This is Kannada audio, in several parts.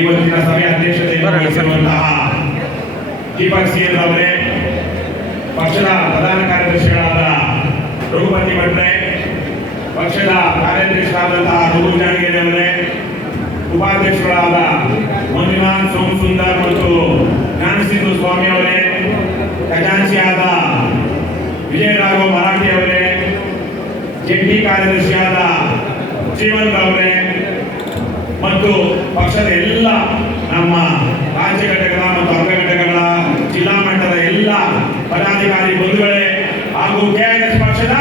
ಇವತ್ತಿನ ಸಭೆಯ ಅಧ್ಯಕ್ಷತೆಯನ್ನು ವಹಿಸಿರುವಂತಹ ದೀಪಕ್ ಸಿಎನ್ ಅವರೇ, ಪಕ್ಷದ ಪ್ರಧಾನ ಕಾರ್ಯದರ್ಶಿಗಳಾದ ರಘುಪತಿ ಭಟ್ರೆ, ಪಕ್ಷದ ಕಾರ್ಯಾಧ್ಯಕ್ಷರಾದಂತಹ ರಘು ಜಾಣಗೆರೆ ಅವರೇ, ಉಪಾಧ್ಯಕ್ಷರಾದ ಮಂಜುನಾಥ್ ಸೋಮಸುಂದರ್ ಮತ್ತು ಜ್ಞಾನಸಿಂಧು ಸ್ವಾಮಿ ಅವರೇ, ಖಜಾಂಚಿಯಾದ ವಿಜಯರಾಘವ ಮರಾಠಿ ಅವರೇ, ಜಂಟಿ ಕಾರ್ಯದರ್ಶಿಯಾದ ಜೀವನ್ ಅವರೇ ಮತ್ತು ಪಕ್ಷದ ಎಲ್ಲ ನಮ್ಮ ರಾಜ್ಯ ಘಟಕದ ಮತ್ತು ಅಂಗ ಘಟಕಗಳ ಜಿಲ್ಲಾ ಮಟ್ಟದ ಎಲ್ಲ ಪದಾಧಿಕಾರಿ ಬಂಧುಗಳೇ ಹಾಗೂ ಕೆಆರ್ಎಸ್ ಪಕ್ಷದ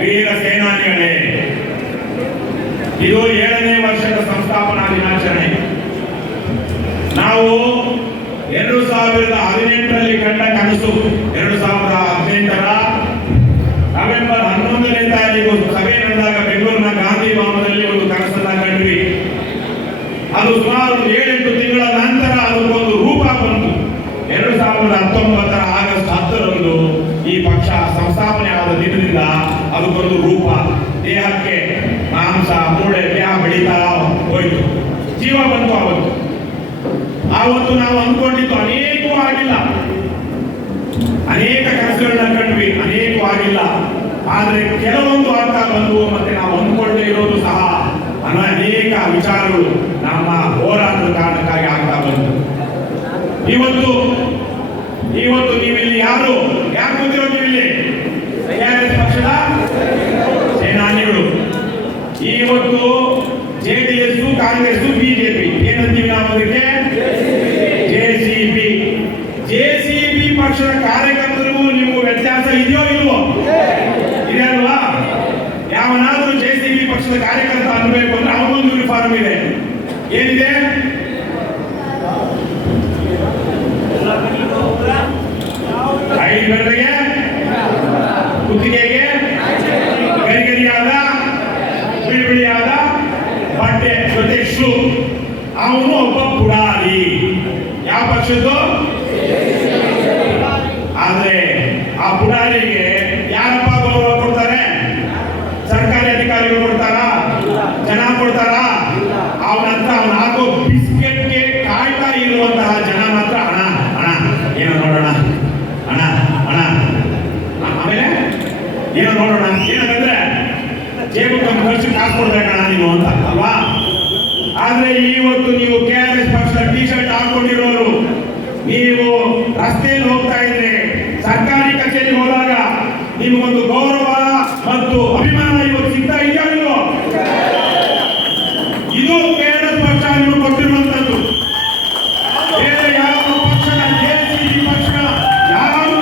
ವೀರ ಸೇನಾನಿಗಳೇ, ಇದು 7ನೇ ವರ್ಷದ ಸಂಸ್ಥಾಪನಾ ದಿನಾಚರಣೆ. ನಾವು 2018ರಲ್ಲಿ ಕಂಡ ಕನಸು 2018ರ ನವೆಂಬರ್ 11ನೇ ತಾರೀಕು ಸಭೆ ನಡೆದಾಗ ಬೆಂಗಳೂರಿನ ಗಾಂಧಿ ಭವನದಲ್ಲಿ ಒಂದು ಕನಸನ್ನ ಕಂಡ್ವಿ. ಅದು ಸುಮಾರು 7-8 ತಿಂಗಳ ನಂತರ ಅದಕ್ಕೊಂದು ರೂಪ ಬಂತು. 2019ರ ಆಗಸ್ಟ್ 10ರಂದು ಈ ಪಕ್ಷ ಸಂಸ್ಥಾಪನೆ ಆದ ದಿನದಿಂದ ಅದಕ್ಕೊಂದು ರೂಪ, ದೇಹಕ್ಕೆ ಮಾಂಸ ಮೂಳೆ ದೇಹ ಬೆಳೀತಾ ಹೋಯ್ತು, ಜೀವ ಬಂತು. ಆವತ್ತು ನಾವು ಅಂದ್ಕೊಂಡಿದ್ದು ಅನೇಕವೂ ಆಗಿಲ್ಲ, ಅನೇಕ ಕನಸುಗಳನ್ನ ಕಂಡ್ವಿ, ಅನೇಕವೂ ಆಗಿಲ್ಲ. ಆದ್ರೆ ಕೆಲವೊಂದು ಆಗ್ತಾ ಬಂದು ಮತ್ತೆ ನಾವು ಅಂದ್ಕೊಂಡೇ ಇರೋದು ಸಹ ಅನೇಕ ವಿಚಾರಗಳು ನಮ್ಮ ಹೋರಾಟದ ಕಾರಣಕ್ಕಾಗಿ ಆಗ್ತಾ ಬಂತು. ಇವತ್ತು ನೀವಿಲ್ಲಿ ಯಾರು ಕೂತಿರೋ, ನೀವಿಲ್ಲಿ ಕೆಆರ್ಎಸ್ ಪಕ್ಷದ ಸೇನಾನಿಗಳು. ಇವತ್ತು ಜೆಡಿಎಸ್, ಕಾಂಗ್ರೆಸ್, ಬಿಜೆಪಿ ಏನಂತೀವಿ ನಾವು ಅದಕ್ಕೆ? ಜೆಸಿಬಿ ಪಕ್ಷದ ಕಾರ್ಯಕರ್ತರಿಗೂ ನಿಮಗೂ ವ್ಯತ್ಯಾಸ ಇದೆಯೋ ಇಲ್ವೋ? ಇದೆ ಅಲ್ವಾ? ಯಾವನಾದ್ರೂ ಜೆಸಿಬಿ ಪಕ್ಷದ ಕಾರ್ಯಕರ್ತ ಅನ್ಬೇಕು ಅಂದ್ರೆ ಅವನೊಂದು ಯೂನಿಫಾರ್ಮ್ ಇದೆ. ಏನಿದೆ? ಐದು ಬೆರಳಿಗೆ, ಕುತ್ತಿಗೆಗೆ ಗರಿಗರಿಯಾದ ಬಿಳಿಯಾದ ಬಟ್ಟೆ ಜೊತೆ ಶೂ. ಅವನು ಒಬ್ಬ ಪುಡಾರಿ. ಯಾವ ಪಕ್ಷದ್ದು? ಆದ್ರೆ ಆ ಪುಡಾರಿಗೆ ಯಾರಪ್ಪ ಗೌರವ ಕೊಡ್ತಾರೆ? ಸರ್ಕಾರಿ ಅಧಿಕಾರಿಗಳು ಕೊಡ್ತಾರ? ಜನ ಕೊಡ್ತಾರ? ಅವನಂತ ಅವನ ಹಾಕೋ ಬಿಸ್ಕೆಟ್ಗೆ ಕಾಯ್ತಾ ಇರುವಂತಹ ಜನ ಮಾತ್ರ ಹಣ ಏನೋ ನೋಡೋಣ, ಹಣ ಆಮೇಲೆ ಏನೋ ನೋಡೋಣ, ಏನಂದ್ರೆ ಜೇಬು ಖರ್ಚು ಕಾಸು ಕೊಡ್ಬೇಕಣ್ಣ ನೀವು ಅಂತ ಅಲ್ವಾ? ಆದ್ರೆ ಇವತ್ತು ನೀವು ಕೆಆರ್ಎಸ್ ಪಕ್ಷದ ಟಿ ಶರ್ಟ್ ಹಾಕೊಂಡಿರೋರು, ನೀವು ರಸ್ತೆಯಲ್ಲಿ ಹೋಗ್ತಾ ಇದ್ರೆ, ಸರ್ಕಾರಿ ಕಚೇರಿ ಹೋದಾಗ ನಿಮಗೊಂದು ಗೌರವ ಮತ್ತು ಅಭಿಮಾನ ಇವತ್ತು ಸಿಗ್ತಾ ಇದೆಯೋ ಇಲ್ವೋ? ಇದು ಕೆಆರ್ಎಸ್ ಪಕ್ಷ ನಿಮಗೆ ಕೊಟ್ಟಿರುವಂತದ್ದು. ಬೇರೆ ಯಾವ ಪಕ್ಷದ ಜೆಸಿಬಿ ಪಕ್ಷ ಯಾರು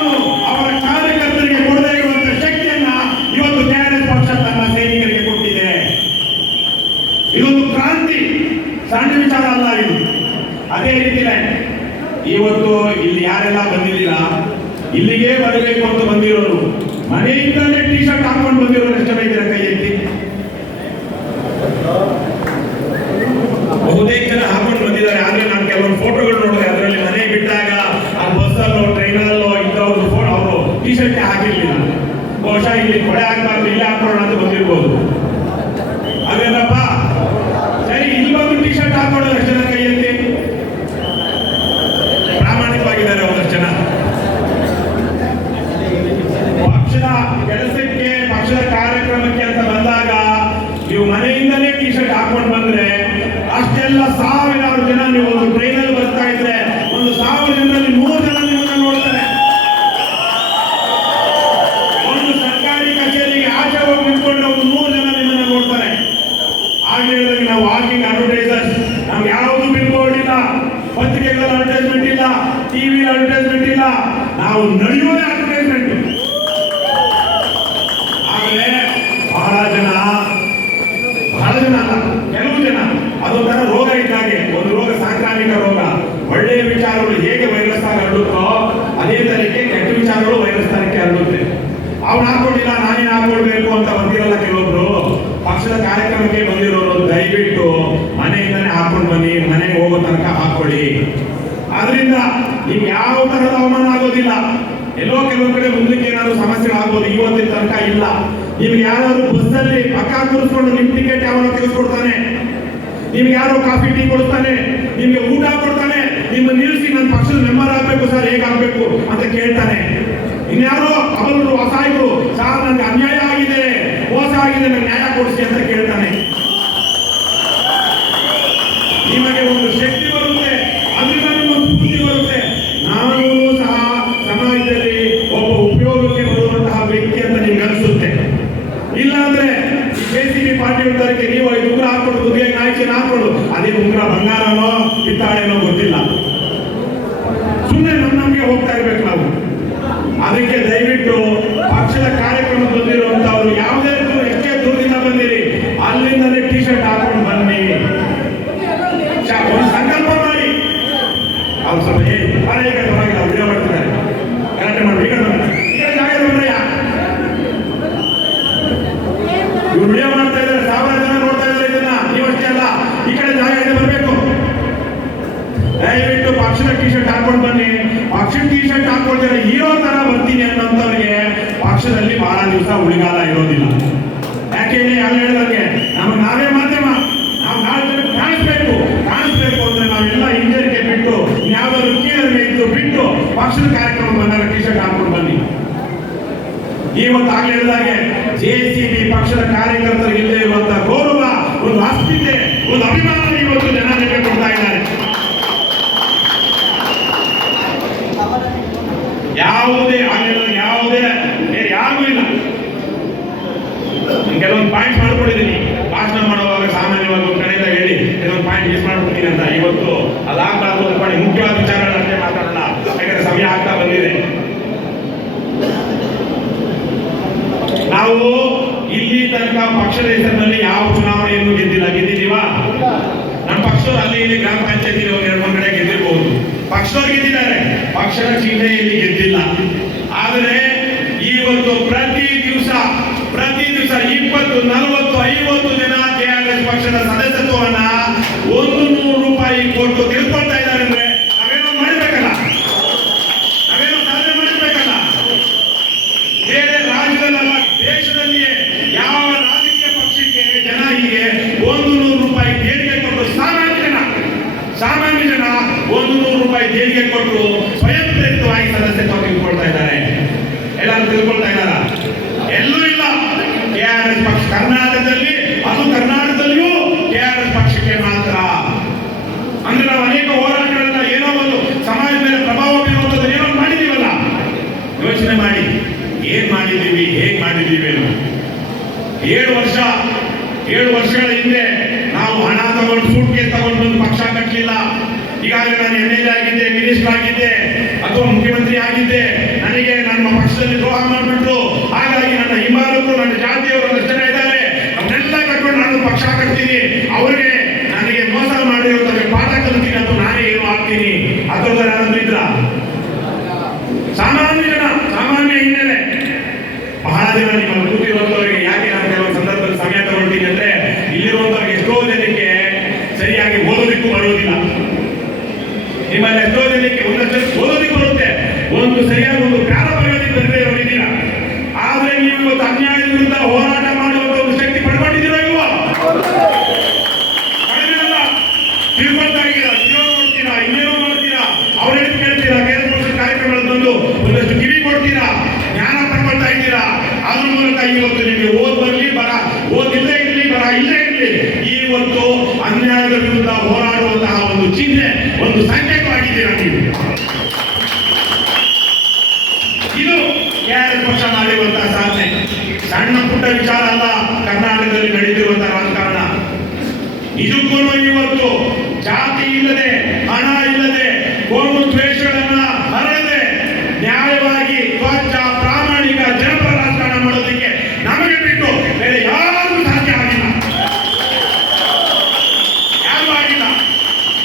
ಅವರ ಕಾರ್ಯಕರ್ತರಿಗೆ ಕೊಡದೇ ಇರುವಂತಹ ಶಕ್ತಿಯನ್ನ ಇವತ್ತು ಕೆಆರ್ಎಸ್ ಪಕ್ಷ ತನ್ನ ಸೈನಿಕರಿಗೆ ಕೊಟ್ಟಿದೆ. ಇದೊಂದು ಕ್ರಾಂತಿ, ಸಣ್ಣ ವಿಚಾರ ಅಲ್ಲ ಇದು. ಅದೇ ರೀತಿಯೇ ಇವತ್ತು ಇಲ್ಲಿ ಯಾರೆಲ್ಲ ಬಂದಿದ್ದೀರಾ, ಇಲ್ಲಿಗೆ ಬರಬೇಕು ಅಂತ ಬಂದಿರೋರು, ಮನೆಯಿಂದಲೇ ಟಿ ಶರ್ಟ್ ಹಾಕೊಂಡು ಬಂದಿರೋರು ಎಷ್ಟು ಜನ ಇದ್ದೀರಾ? ಕೈ ಎತ್ತಿ. ಬಹುತೇಕ ಜನ ಹಾಕೊಂಡು ಬಂದಿದ್ದಾರೆ. ಆದ್ರೆ ನಾನು ಕೆಲವೊಂದು ಫೋಟೋಗಳು ನೋಡಿದೆ, ಅದರಲ್ಲಿ ಮನೆ ಬಿಟ್ಟಾಗ ಆ ಬಸ್ಸಲ್ಲೋ ಟ್ರೈನಲ್ಲೋ ಇದ್ದವ್ರದ್ದು ಫೋಟೋ ಅವರು ಟಿ ಶರ್ಟ್ ಹಾಕಿರ್ಲಿಲ್ಲ. ಬಹುಶಃ ಇಲ್ಲಿ ಕೊಡೆ ಹಾಕಬಾರ್ದು, ಇಲ್ಲಿ ಹಾಕೋಣ ಅಂತ ಬಂದಿರ್ಬೋದು. ಅದೇನಪ್ಪ ಸರಿ, ಇಲ್ಲಿ ಬಂದು ಟಿ ಶರ್ಟ್ ಹಾಕೊಳ್ಳೋದು ಎಷ್ಟು ಜನ? ಕೈ ಎತ್ತಿ. ಪ್ರಾಮಾಣಿಕವಾಗಿದ್ದಾರೆ ಒಂದಷ್ಟು ಜನ. ಪಕ್ಷದ ಕೆಲಸಕ್ಕೆ, ಪಕ್ಷದ ಕಾರ್ಯಕ್ರಮಕ್ಕೆ ಅಂತ ಬಂದಾಗ ನೀವು ಮನೆಯಿಂದಲೇ ಟಿ ಶರ್ಟ್ ಹಾಕೊಂಡು ಬಂದ್ರೆ ಅಷ್ಟೆಲ್ಲ ಸಾವಿರಾರು ಜನ, ನೀವು ಒಂದು ಟ್ರೈನಲ್ಲಿ ಬರ್ತಾ ಇದ್ರೆ 1,000 ಜನರಲ್ಲಿ 3 ಜನ ನಿಮ್ಮನ್ನ ನೋಡ್ತಾರೆ. ಒಂದು ಸರ್ಕಾರಿ ಕಚೇರಿಗೆ ಆಚೆ ಹೋಗಿ ನಿಂತ್ಕೊಂಡ್ರೆ ಒಂದು 100 ಜನ ನಿಮ್ಮನ್ನ ನೋಡ್ತಾರೆ. ಆಗಿರೋದಕ್ಕೆ ನಾವು ವಾಕಿಂಗ್ ಅಡ್ವರ್ಟೈಸರ್ಸ್, ನಮ್ಗೆ ಯಾವುದು ಬಿಲ್ ಬೋರ್ಡ್ ಇಲ್ಲ, ಪತ್ರಿಕೆಗಳ ಅಡ್ವರ್ಟೈಸ್ಮೆಂಟ್ ಇಲ್ಲ, ಟಿವಿ ಅಡ್ವರ್ಟೈಸ್ಮೆಂಟ್ ಇಲ್ಲ, ನಾವು ನಡೆಯೋದೇ ಅಡ್ವರ್ಟೈಸ್ಮೆಂಟ್. ಆಮೇಲೆ ಬಹಳ ಜನ ಅಲ್ಲ, ಕೆಲವು ಜನ ಅದೊಂಥರ ರೋಗ ಇದ್ದಾಗೆ, ಒಂದು ರೋಗ, ಸಾಂಕ್ರಾಮಿಕ ರೋಗ. ಒಳ್ಳೆಯ ವಿಚಾರಗಳು ಹೇಗೆ ವೈರಸ್ ಆಗಿ ಹರಡುತ್ತೋ ಅದೇ ತರಕ್ಕೆ ಕೆಟ್ಟ ವಿಚಾರಗಳು ವೈರಸ್ ತರಕ್ಕೆ ಹರಡುತ್ತೆ. ಅವ್ನು ಹಾಕೊಂಡಿಲ್ಲ, ನಾನೇನು ಹಾಕೊಳ್ಬೇಕು ಅಂತ ಬಂದಿರಲ್ಲ ಕೆಲವೊಬ್ರು. ಪಕ್ಷದ ಕಾರ್ಯಕ್ರಮಕ್ಕೆ ಬಂದಿರೋರು ದಯವಿಟ್ಟು ಮನೆಯಿಂದಲೇ ಹಾಕೊಂಡು ಬನ್ನಿ, ಮನೆಗೆ ಹೋಗೋ ತನಕ ಹಾಕೊಳ್ಳಿ. ಆದ್ರಿಂದ ನಿಮ್ಗೆ ಯಾವ ತರಹದ ಅವಮಾನ ಆಗೋದಿಲ್ಲ. ಎಲ್ಲೋ ಕೆಲವೊಂದು ಕಡೆ ಮುಂದಕ್ಕೆ ಏನಾದ್ರು ಸಮಸ್ಯೆ ಆಗ್ಬೋದು, ಇವತ್ತಿನ ತನಕ ಇಲ್ಲ. ನಿಮ್ಗೆ ಯಾರಾದ್ರೂ ಬಸ್ಸಲ್ಲಿ ಪಕ್ಕ ಕೂರಿಸ್ಕೊಂಡು ನಿಂತು ಒದಗಿಸ್ಕೊಡ್ತಾನೆ, ನಿಮ್ಗೆ ಯಾರೋ ಕಾಫಿ ಟೀ ಕೊಡ್ತಾನೆ, ನಿಮ್ಗೆ ಊಟ ಕೊಡ್ತಾನೆ, ನಿಮ್ಮ ನಿಲ್ಲಿಸಿ ನನ್ನ ಪಕ್ಷದ ಮೆಂಬರ್ ಆಗ್ಬೇಕು ಸರ್, ಹೇಗಾಗ್ಬೇಕು ಅಂತ ಕೇಳ್ತಾನೆ. ಇನ್ಯಾರೋ ಅವರು ಅಸಹಾಯಕರು, ಸರ್ ನನಗೆ ಅನ್ಯಾಯ ಆಗಿದೆ, ಮೋಸ ಆಗಿದೆ, ನನಗೆ ನ್ಯಾಯ ಕೊಡಿಸಿ ಅಂತ ಕೇಳ್ತಾನೆ. ನಿಮಗೆ ಒಂದು ಶಕ್ತಿ ಬರುತ್ತೆ, ಅದರಿಂದ ನಿಮ್ಮೊಂದು ಸ್ಫೂರ್ತಿ ಬರುತ್ತೆ. ನಾನು ಸಹ ಸಮಾಜದಲ್ಲಿ ಒಬ್ಬ ಉಪಯೋಗಕ್ಕೆ ಬರುವಂತಹ ವ್ಯಕ್ತಿ ಅಂತ ನಿಮ್ಗೆ ಅನಿಸುತ್ತೆ. ಇಲ್ಲಾಂದ್ರೆ KCP ಪಾರ್ಟಿ ಉಂಟಕ್ಕೆ ನೀವು 5 ಉಂಗುರ ಹಾಕೊಂಡು ದುರ್ಗೆ ನಾಯ್ಕೆ ಹಾಕೊಂಡು ಅದೇ ಉಂಗುರ ಬಂಗಾರನೋ ಕಿತ್ತಾಳೆನೋ ಗೊತ್ತಿಲ್ಲ, ಸುಮ್ಮನೆ ನಮ್ಗೆ ಹೋಗ್ತಾ ಇರ್ಬೇಕು ನಾವು. ಅದಕ್ಕೆ ದಯವಿಟ್ಟು ಪಕ್ಷದ ಕಾರ್ಯಕ್ರಮ ಬಂದಿರುವಂತವರು ಯಾವುದೇ ಎಷ್ಟೇ ದೂರದಿಂದ ಬಂದಿರಿ, ಅಲ್ಲಿಂದಲೇ ಟಿ ಶರ್ಟ್ ಹಾಕೊಂಡು ಬನ್ನಿ, ಒಂದು ಸಂಕಲ್ಪ ಮಾಡಿ. ಅವ್ರು ಸ್ವಲ್ಪ ಪರವಾಗಿಲ್ಲ ವಿಡಿಯೋ ಮಾಡ್ತಿದ್ದಾರೆ, ಕರೆಕ್ಟ್ ಮಾಡಿ ಜಾಗದ ಬಂದ್ರಯ್ಯ, ಇವ್ರು ವಿಡಿಯೋ ಮಾಡ್ತಾ ಇದ್ದಾರೆ, 1000 ಜನ ನೋಡ್ತಾ ಇದ್ದಾರೆ ಇದನ್ನ, ನೀವಷ್ಟೇ ಅಲ್ಲ ಈ ಕಡೆ ಜಾಗ ಇದೆ ಬರಬೇಕು. ದಯವಿಟ್ಟು ಪಕ್ಷದ ಟಿ ಶರ್ಟ್ ಹಾಕೊಂಡು ಬನ್ನಿ. ಪಕ್ಷದ ಟಿ ಶರ್ಟ್ ಹಾಕೊಳ್ತಾರೆ ಹೀರೋ ತರ ಬರ್ತೀನಿ ಅನ್ನೋಂಥವ್ರಿಗೆ ಪಕ್ಷದಲ್ಲಿ ಬಹಳ ದಿವಸ ಉಳಿಗಾಲ ಇರೋದಿಲ್ಲ. ಯಾಕೆ ಅಲ್ಲಿ ಹೇಳಿದಂಗೆ ನಮಗೆ ನಾವೇ ಮಾಧ್ಯಮ, ನಾವು ನಾಳೆ ಜನಕ್ಕೆ ಕಾಣಿಸ್ಬೇಕು ಅಂದ್ರೆ ನಾವೆಲ್ಲ ಹಿಂಜರಿಕೆ ಬಿಟ್ಟು ಯಾವ್ದಾದ್ರು ಕೀಳರಿಮೆ ಇದ್ದು ಬಿಟ್ಟು ಪಕ್ಷದ ಕಾರ್ಯಕ್ರಮ ಬಂದಾಗ ಟಿ ಶರ್ಟ್ ಹಾಕೊಂಡು ಬನ್ನಿ. ಇವತ್ತಾಗಲೇ ಹೇಳಿದಾಗೆ JCB ಪಕ್ಷದ ಕಾರ್ಯಕರ್ತರಿಗೆ ಇಲ್ಲದೆ ಇರುವಂತಹ ಗೌರವ, ಒಂದು ಆಸ್ತಿತೆ, ಒಂದು ಅಭಿಮಾನ ಇವತ್ತು ಜನ ನಿಮಗೆ ಕೊಡ್ತಾ ಇದ್ದಾರೆ. ಯಾವುದೇ ಯಾರಿಗೂ ಇಲ್ಲ. ಕೆಲವೊಂದು ಪಾಯಿಂಟ್ ಮಾಡ್ಕೊಂಡಿದ್ದೀನಿ, ಭಾಷಣ ಮಾಡುವಾಗ ಸಾಮಾನ್ಯವಾಗಿ ಒಂದು ಕಡೆಯಿಂದ ಹೇಳಿ ಕೆಲವೊಂದು ಪಾಯಿಂಟ್ ಮಿಸ್ ಮಾಡ್ಬಿಡ್ತೀನಿ ಅಂತ. ಇವತ್ತು ಅದಾಗಬಾರ್ದು ಅನ್ಕೊಂಡು ಮುಖ್ಯವಾದ ವಿಚಾರಗಳನ್ನೇ ಮಾತಾಡೋಣ, ಯಾಕಂದ್ರೆ ಸಮಯ ಆಗ್ತಾ ಬಂದಿದೆ. ನಾವು ಇಲ್ಲಿ ತನಕ ಪಕ್ಷದ ಹೆಸರಿನಲ್ಲಿ ಯಾವ ಚುನಾವಣೆಯನ್ನು ಗೆದ್ದಿದ್ದೀವಾ? ನಮ್ಮ ಪಕ್ಷದವರು ಅಲ್ಲಿ ಇಲ್ಲಿ ಗ್ರಾಮ ಪಂಚಾಯತಿ ಒಂದ್ ಕಡೆ ಗೆದ್ದಿರಬಹುದು, ಪಕ್ಷದವ್ರು ಗೆದ್ದಿದ್ದಾರೆ, ಪಕ್ಷದ ಚಿಹ್ನೆಯಲ್ಲಿ ಗೆದ್ದಿಲ್ಲ. ಆದರೆ ಇವತ್ತು ಪ್ರತಿ ದಿವಸ 20, 40, 50 ಜನ KRS ಪಕ್ಷದ ಸದಸ್ಯತ್ವವನ್ನ 100 ರೂಪಾಯಿ ಕೊಟ್ಟು ತಿಳ್ಕೊಳ್ತಾ ಇದ್ದಾರೆ ಅಂದ್ರೆ ನಾವೇನೋ ಮಾಡಬೇಕಲ್ಲ, ನಾವೇನೋ ಸಾಧನೆ ಮಾಡಬೇಕಲ್ಲ. ಬೇರೆ ರಾಜ್ಯದಲ್ಲ, ದೇಶದಲ್ಲಿಯೇ ಯಾವ ರಾಜಕೀಯ ಪಕ್ಷಕ್ಕೆ ಜನ ಹೀಗೆ 100 ರೂಪಾಯಿ ದೇಣಿಗೆ ಕೊಟ್ಟು ಸಾಮಾನ್ಯ ಜನ 100 ರೂಪಾಯಿ ದೇಣಿಗೆ ಕೊಟ್ಟು ಸ್ವಯಂ ಪ್ರೇರಿತವಾಗಿ ಸದಸ್ಯತ್ವ ತಿಳ್ಕೊಳ್ತಾ ಇದ್ದಾರೆ? ಎಲ್ಲರೂ ತಿಳ್ಕೊಳ್ತಾ ಇದ್ದಾರ? ಎಲ್ಲೂ ಇಲ್ಲ. KRS ಪಕ್ಷ ಕರ್ನಾಟಕದಲ್ಲಿ, ಅದು ಕರ್ನಾಟಕದಲ್ಲಿಯೂ KRS ಪಕ್ಷಕ್ಕೆ ಮಾತ್ರ. ಅಂದ್ರೆ ನಾವು ಅನೇಕ ಹೋರಾಟಗಳನ್ನ ಏನೋ ಒಂದು ಸಮಾಜದ ಮೇಲೆ ಪ್ರಭಾವ ಬೀರುವಂಥದ್ದು ಏನೋ ಮಾಡಿದೀವಲ್ಲ, ಯೋಚನೆ ಮಾಡಿ ಏನ್ ಮಾಡಿದ್ದೀವಿ, ಹೇಗ್ ಮಾಡಿದ್ದೀವಿ ಅನ್ನೋ. 7 ವರ್ಷಗಳ ಹಿಂದೆ ನಾವು ಹಣ ತಗೊಂಡು ಸೂಟ್ಗೆ ತಗೊಂಡು ಬಂದು ಪಕ್ಷ ಕಟ್ಟಲಿಲ್ಲ. ಈಗಾಗಲೇ ನಾನು MLA ಆಗಿದ್ದೆ, ಮಿನಿಸ್ಟರ್ ಆಗಿದ್ದೆ, ಅಥವಾ ಮುಖ್ಯಮಂತ್ರಿ ಆಗಿದ್ದೆ. ನನಗೆ ನಮ್ಮ ಪಕ್ಷದಲ್ಲಿ ದ್ರೋಹ ಮಾಡಿಬಿಟ್ರು, ಹಾಗಾಗಿ ನನ್ನ ಹಿಂಬಾಲಕರು, ನನ್ನ ಜಾತಿಯವರು ಒಂದಷ್ಟು ಜನ ಇದ್ದಾರೆ, ಅವನ್ನೆಲ್ಲ ಕಟ್ಕೊಂಡು ನಾನು ಪಕ್ಷ ಕಟ್ತೀನಿ, ಅವರಿಗೆ ನನಗೆ ಮೋಸ ಮಾಡಿರುವಂತಹ ಪಾಠ ಕಲಿತೀನಿ ಅಥವಾ ನಾನೇ ಏನು ಆಗ್ತೀನಿ ಅದರ ಯಾರಾದ್ರೂ ಇದ್ರ? ಸಾಮಾನ್ಯ ಹಿನ್ನೆಲೆ ಬಹಳ ಜನ ನಿಮ್ಮ ಕೂತಿರುವಂತವರಿಗೆ ಯಾಕೆ ನಾನು ಕೆಲವೊಂದು ಸಂದರ್ಭದಲ್ಲಿ ಸಮಯ ತಗೊಳ್ತೀನಿ ಅಂದ್ರೆ, ಇಲ್ಲಿರುವಂತವರಿಗೆ ಎಷ್ಟೋ ಜನಕ್ಕೆ ಸರಿಯಾಗಿ ಓದೋದಿಕ್ಕೂ ಬರುವುದಿಲ್ಲ. ನಿಮ್ಮಲ್ಲಿ ಎಷ್ಟೋ ಜನಕ್ಕೆ ಒಂದಷ್ಟು ಓದೋದಿಕ್ಕೆ ಬರುತ್ತೆ, ಒಂದು ಸರಿಯಾಗಿ ಒಂದು ಪ್ಯಾರ ಬರೆಯೋದಿಕ್ಕೆ ಬರದೇ ಇರೋದಿಲ್ಲ. ಆದ್ರೆ ನೀವು ಇವತ್ತು ಅನ್ಯಾಯದ ವಿರುದ್ಧ ಹೋರಾಟ ಮಾಡುವಂತ ಒಂದು ಶಕ್ತಿ ಪಡ್ಕೊಂಡಿದ್ದೀರಾ ಇಲ್ವಾ? ಕಡಿಮೆಲ್ಲ ತಿಳ್ಕೊಳ್ತಾ ಇದ್ದೀರಾ, ವಿಡಿಯೋ ನೋಡ್ತೀರಾ, ಇನ್ನೇನೋ ಮಾಡ್ತೀರಾ, ಅವ್ರೇನು ಕೇಳ್ತೀರಾ, ಬೇರೆ ಕಾರ್ಯಕ್ರಮಗಳು ಬಂದು ಒಂದಷ್ಟು ಕಿವಿ ಕೊಡ್ತೀರಾ, ಜ್ಞಾನ ತಗೊಳ್ತಾ ಇದ್ದೀರಾ. ಅದ್ರ ಮೂಲಕ ಇವತ್ತು ನಿಮಗೆ ಓದಿಲ್ಲೇ ಇರಲಿ, ಬರ ಇಲ್ಲೇ ಇರಲಿ, ಇವತ್ತು ಅನ್ಯಾಯದ ವಿರುದ್ಧ ಹೋರಾಡುವಂತಹ ಒಂದು ಚಿಹ್ನೆ, ಒಂದು ಸಂಕೇತವಾಗಿದ್ದೀರಾ ನೀವು. ಇದು KRS ಪಕ್ಷ ಮಾಡಿರುವಂತಹ ಸಾಧನೆ. ಸಣ್ಣ ಪುಟ್ಟ ವಿಚಾರ ಅಲ್ಲ ಕರ್ನಾಟಕದಲ್ಲಿ ನಡೆದಿರುವಂತಹ ರಾಜಕಾರಣ. ಇದಕ್ಕೂ ಇವತ್ತು ಜಾತಿ ಇಲ್ಲದೆ, ಹಣ ಇಲ್ಲದೆ, ಕೋಮು ದ್ವೇಷಗಳನ್ನ ಹರಡದೆ ನ್ಯಾಯವಾಗಿ ಸ್ವಚ್ಛ ಪ್ರಾಮಾಣಿಕ ಜನಪರ ರಾಜಕಾರಣ ಮಾಡೋದಕ್ಕೆ ನಮಗೆ ಬಿಟ್ಟು ಬೇರೆ ಯಾರು ಸಾಧ್ಯ ಆಗಿಲ್ಲ.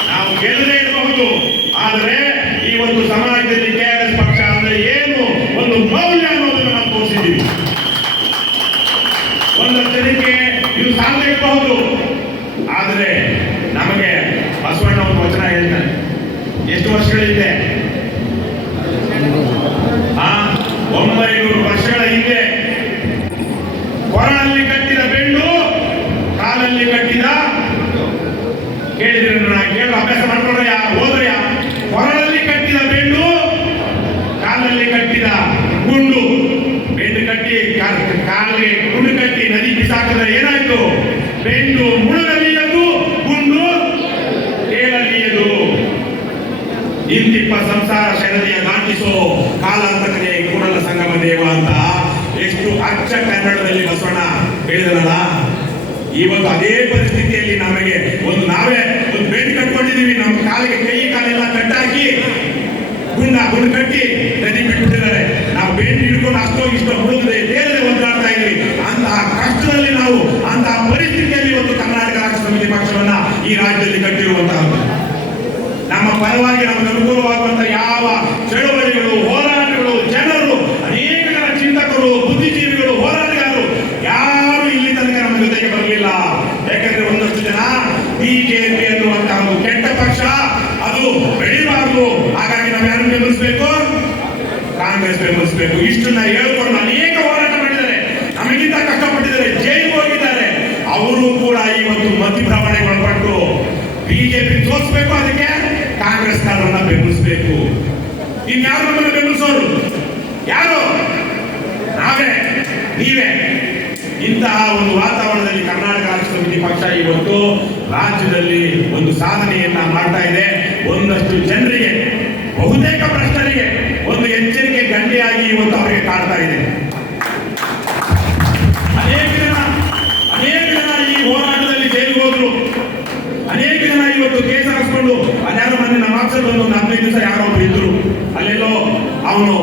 ನಾವು ಗೆಲ್ಲದೇ ಇರಬಹುದು, ಆದರೆ ಇವತ್ತು ಸಮಾಜದಲ್ಲಿ KRS ಪಕ್ಷ ಅಂದ್ರೆ ಏನು, ಒಂದು ಮೌಲ್ಯ ಅನ್ನೋದನ್ನು ನಾವು ತೋರಿಸಿದ್ದೀವಿ. ಒಂದಷ್ಟು ಜನಕ್ಕೆ ಇದು ಸಾಧ್ಯ ಇರಬಹುದು, ಆದರೆ ನಮಗೆ ಬಸವಣ್ಣ ಒಂದು ವಚನ ಹೇಳ್ತಾನೆ. ಎಷ್ಟು ವರ್ಷಗಳಿದೆ? 900 ವರ್ಷಗಳ ಹಿಂದೆ ಕೊರಳಲ್ಲಿ ಕಟ್ಟಿದ ಬೆಳ್ಳು, ಕಾಲಲ್ಲಿ ಕಟ್ಟಿದ ಏನಾಯ್ತು? ಬೆಂಡು ಮುಳುಗಲಿಯದು, ಗುಂಡು ಕೇಳಲಿಯದು. ಇಂತಿಪ್ಪ ಸಂಸಾರ ಶರದಿಯ ದಾಟಿಸೋ ಕಾಲಾಂತಕನೇ ಕೂಡಲ ಸಂಗಮ ದೇವ ಅಂತ ಎಷ್ಟು ಅಚ್ಚ ಕನ್ನಡದಲ್ಲಿ ಬಸವಣ್ಣ ಹೇಳಿದನಲ್ಲ. ಇವತ್ತು ಅದೇ ಪರಿಸ್ಥಿತಿಯಲ್ಲಿ ನಮಗೆ ನಾವೇ ಒಂದು ಬೆಂಡ್ ಕಟ್ಕೊಂಡಿದೀವಿ. ನಮ್ಮ ಕಾಲಿಗೆ ಕೈ ಕಾಲೆಲ್ಲ ಕಟ್ಟಾಕಿ ಗುಂಡು ಕಟ್ಟಿ ನದಿ ಬಿಟ್ಬಿಟ್ಟಿದ್ದಾರೆ. ನಾವು ಬೆಂಡ್ ಹಿಡ್ಕೊಂಡು ಅಷ್ಟೋ ಇಷ್ಟೋ ಹುಡುಗದೆ ದೇಹದಲ್ಲಿ ಒದ್ದಾಡ್ತಾ ಇದ್ವಿ. ಅಂತಹ ಕಷ್ಟದಲ್ಲಿ ನಾವು ಅಂತಹ ಪರಿಸ್ಥಿತಿಯಲ್ಲಿ ಇವತ್ತು ಕರ್ನಾಟಕ ರಾಷ್ಟ್ರ ಸಮಿತಿ ಪಕ್ಷವನ್ನ ಈ ರಾಜ್ಯದಲ್ಲಿ ಕಟ್ಟಿರುವಂತಹದ್ದು. ನಮ್ಮ ಪರವಾಗಿ ನಮಗೆ ಅನುಕೂಲವಾಗುವಂತಹ ಯಾವ ಚಳವಳಿಗಳು, ಹೋರಾಟಗಳು, ಜನರು, ಅನೇಕ ಜನ ಚಿಂತಕರು, ಬುದ್ಧಿಜೀವಿಗಳು, ಹೋರಾಟಗಾರರು ಯಾರು ಇಲ್ಲಿ ತನಕ ನಮ್ಮ ಜೊತೆಗೆ ಬರಲಿಲ್ಲ. ಯಾಕಂದ್ರೆ ಒಂದಷ್ಟು ಜನ ಬಿಜೆಪಿ ಅನ್ನುವಂತಹ ಒಂದು ಕೆಟ್ಟ ಪಕ್ಷ, ಅದು ಬೆಳಿಬಾರದು, ಹಾಗಾಗಿ ನಾವು ಯಾರನ್ನು ಬೆಂಬಲಿಸಬೇಕು? ಕಾಂಗ್ರೆಸ್ ಬೆಂಬಲಿಸಬೇಕು. ಇಷ್ಟನ್ನ ಹೇಳ್ಕೊಂಡು ಅನೇಕ ಹೋರಾಟ ಮಾಡಿದ್ದಾರೆ, ನಮಗಿಂತ ಕಷ್ಟಪಟ್ಟಿದ್ದಾರೆ, ಜೈಲಿಗೆ ಹೋಗಿದ್ದಾರೆ. ಅವರು ಕೂಡ ಇವತ್ತು ಮತಿಭ್ರಮಣೆಗೆ ಒಳಪಟ್ಟು ಬಿಜೆಪಿ ತೋರಿಸಬೇಕು, ಅದಕ್ಕೆ ಕಾಂಗ್ರೆಸ್ ಕಾರನ್ನ ಬೆಂಬಲಿಸಬೇಕು. ಇನ್ಯಾರು ನಮ್ಮನ್ನು ಬೆಂಬಲಿಸೋರು? ಯಾರು? ನಾವೇ, ನೀವೇ. ಇಂತಹ ಒಂದು ವಾತಾವರಣದಲ್ಲಿ ಕರ್ನಾಟಕ ರಾಷ್ಟ್ರ ಸಮಿತಿ ಪಕ್ಷ ಇವತ್ತು ರಾಜ್ಯದಲ್ಲಿ ಒಂದು ಸಾಧನೆಯನ್ನ ಮಾಡ್ತಾ ಇದೆ. ಒಂದಷ್ಟು ಜನರಿಗೆ, ಬಹುತೇಕ ಭ್ರಷ್ಟರಿಗೆ ಒಂದು ಎಚ್ಚರಿಕೆ ಗಂಟೆಯಾಗಿ ಇವತ್ತು ಅವರಿಗೆ ಕಾಡ್ತಾ ಇದೆ. ಅನೇಕ ಜನ ಈ ಹೋರಾಟದಲ್ಲಿ ಜೈಲಿಗೆ ಹೋದ್ರು. ಅನೇಕ ಜನ ಇವತ್ತು ಕೇಸ್ ಹಾಕಿಸ್ಕೊಂಡು ಅದ್ಯಾರೋ ಮಂದಿ ನಮ್ಮ ಆಫೀಸಲ್ಲಿ ಒಂದು 15 ದಿವಸ ಯಾರೋ ಒಬ್ರು ಇದ್ರು. ಅಲ್ಲೆಲ್ಲೋ ಅವನು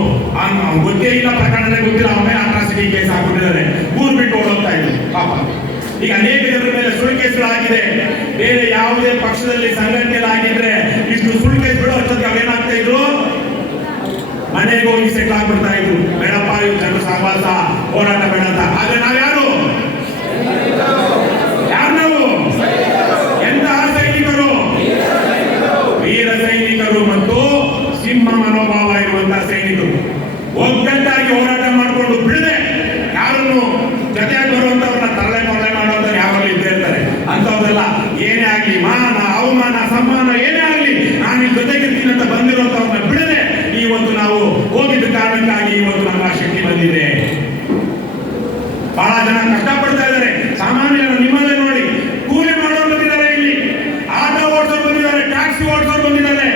ಗೊತ್ತೇ ಇಲ್ಲ, ಪ್ರಕರಣನೇ ಗೊತ್ತಿಲ್ಲ, ಅವನ ಮೇಲೆ ಅಟ್ರಾಸಿಟಿ ಕೇಸ್ ಹಾಕೊಂಡಿದ್ದಾರೆ. ಊರು ಬಿಟ್ಟು ಓಡೋಗ್ತಾ ಇದ್ರು ಪಾಪ. ಈಗ ಅನೇಕ ಜನರ ಮೇಲೆ ಸುಳ್ಳು ಕೇಸ್ಗಳಾಗಿದೆ. ಬೇರೆ ಯಾವುದೇ ಪಕ್ಷದಲ್ಲಿ ಸಂಘಟನೆಯಲ್ಲಿ ಆಗಿದ್ರೆ ಇಷ್ಟು ಸುಳ್ಳು ಕೇಸ್ ಬಿಡೋ ಅಷ್ಟೊತ್ತಿಗೆ ಅವ್ರೇನಾಗ್ತಾ ಇದ್ರು? ಮನೆಗೆ ಹೋಗಿ ಸೆಟ್ಲ್ ಆಗ್ಬಿಡ್ತಾ ಇದ್ರು. ಬೇಡಪ್ಪ, ಇವ್ರು ಜನರ ಸಹವಾಸ, ಹೋರಾಟ ಬೇಡ ಅಂತ. ಆದ್ರೆ ನಾವ್ಯಾರು? ನಾವು ಎಂತಹ ಸೈನಿಕರು? ವೀರ ಸೈನಿಕರು ಮತ್ತು ಸಿಂಹ ಮನೋಭಾವ ಇರುವಂತಹ ಸೈನಿಕರು. ಒಗ್ಗಟ್ಟಾಗಿ ಹೋರಾಟ ಮಾಡಿಕೊಂಡು ಬಿಡದೆ ಯಾರನ್ನು ಜೊತೆಯಾಗಿ ಬರುವಂತವ್ರನ್ನ ತರಲೆ ಮಾಡುವಂತ ಯಾವಾಗಲೂ ಇದ್ದೇ ಇರ್ತಾರೆ. ಅಂತವ್ರೆಲ್ಲ ಏನೇ ಆಗ್ಲಿ, ಮಾನ ಅವಮಾನ ಸಮ್ಮಾನ ಏನೇ ಆಗ್ಲಿ, ನಾನು ಈ ಜೊತೆಗಿರ್ತೀನಿ ಅಂತ ಬಂದಿರುವಂತವ್ರನ್ನ ಬಿಡದೆ ಇವತ್ತು ನಾವು ಹೋಗಿದ್ದ ಕಾರಣಕ್ಕಾಗಿ ಇವತ್ತು ನಮ್ಮ ಶಕ್ತಿ ಬಂದಿದೆ. ಬಹಳ ಜನ ಕಷ್ಟಪಡ್ತಾ ಇದ್ದಾರೆ. ಸಾಮಾನ್ಯ ನಿಮ್ಮಲ್ಲೇ ನೋಡಿ, ಕೂಲಿ ಮಾಡೋರು ಬಂದಿದ್ದಾರೆ, ಇಲ್ಲಿ ಆಟೋ ಓಡಿಸೋರು ಬಂದಿದ್ದಾರೆ, ಟ್ಯಾಕ್ಸಿ ಓಡಿಸೋರು ಬಂದಿದ್ದಾರೆ.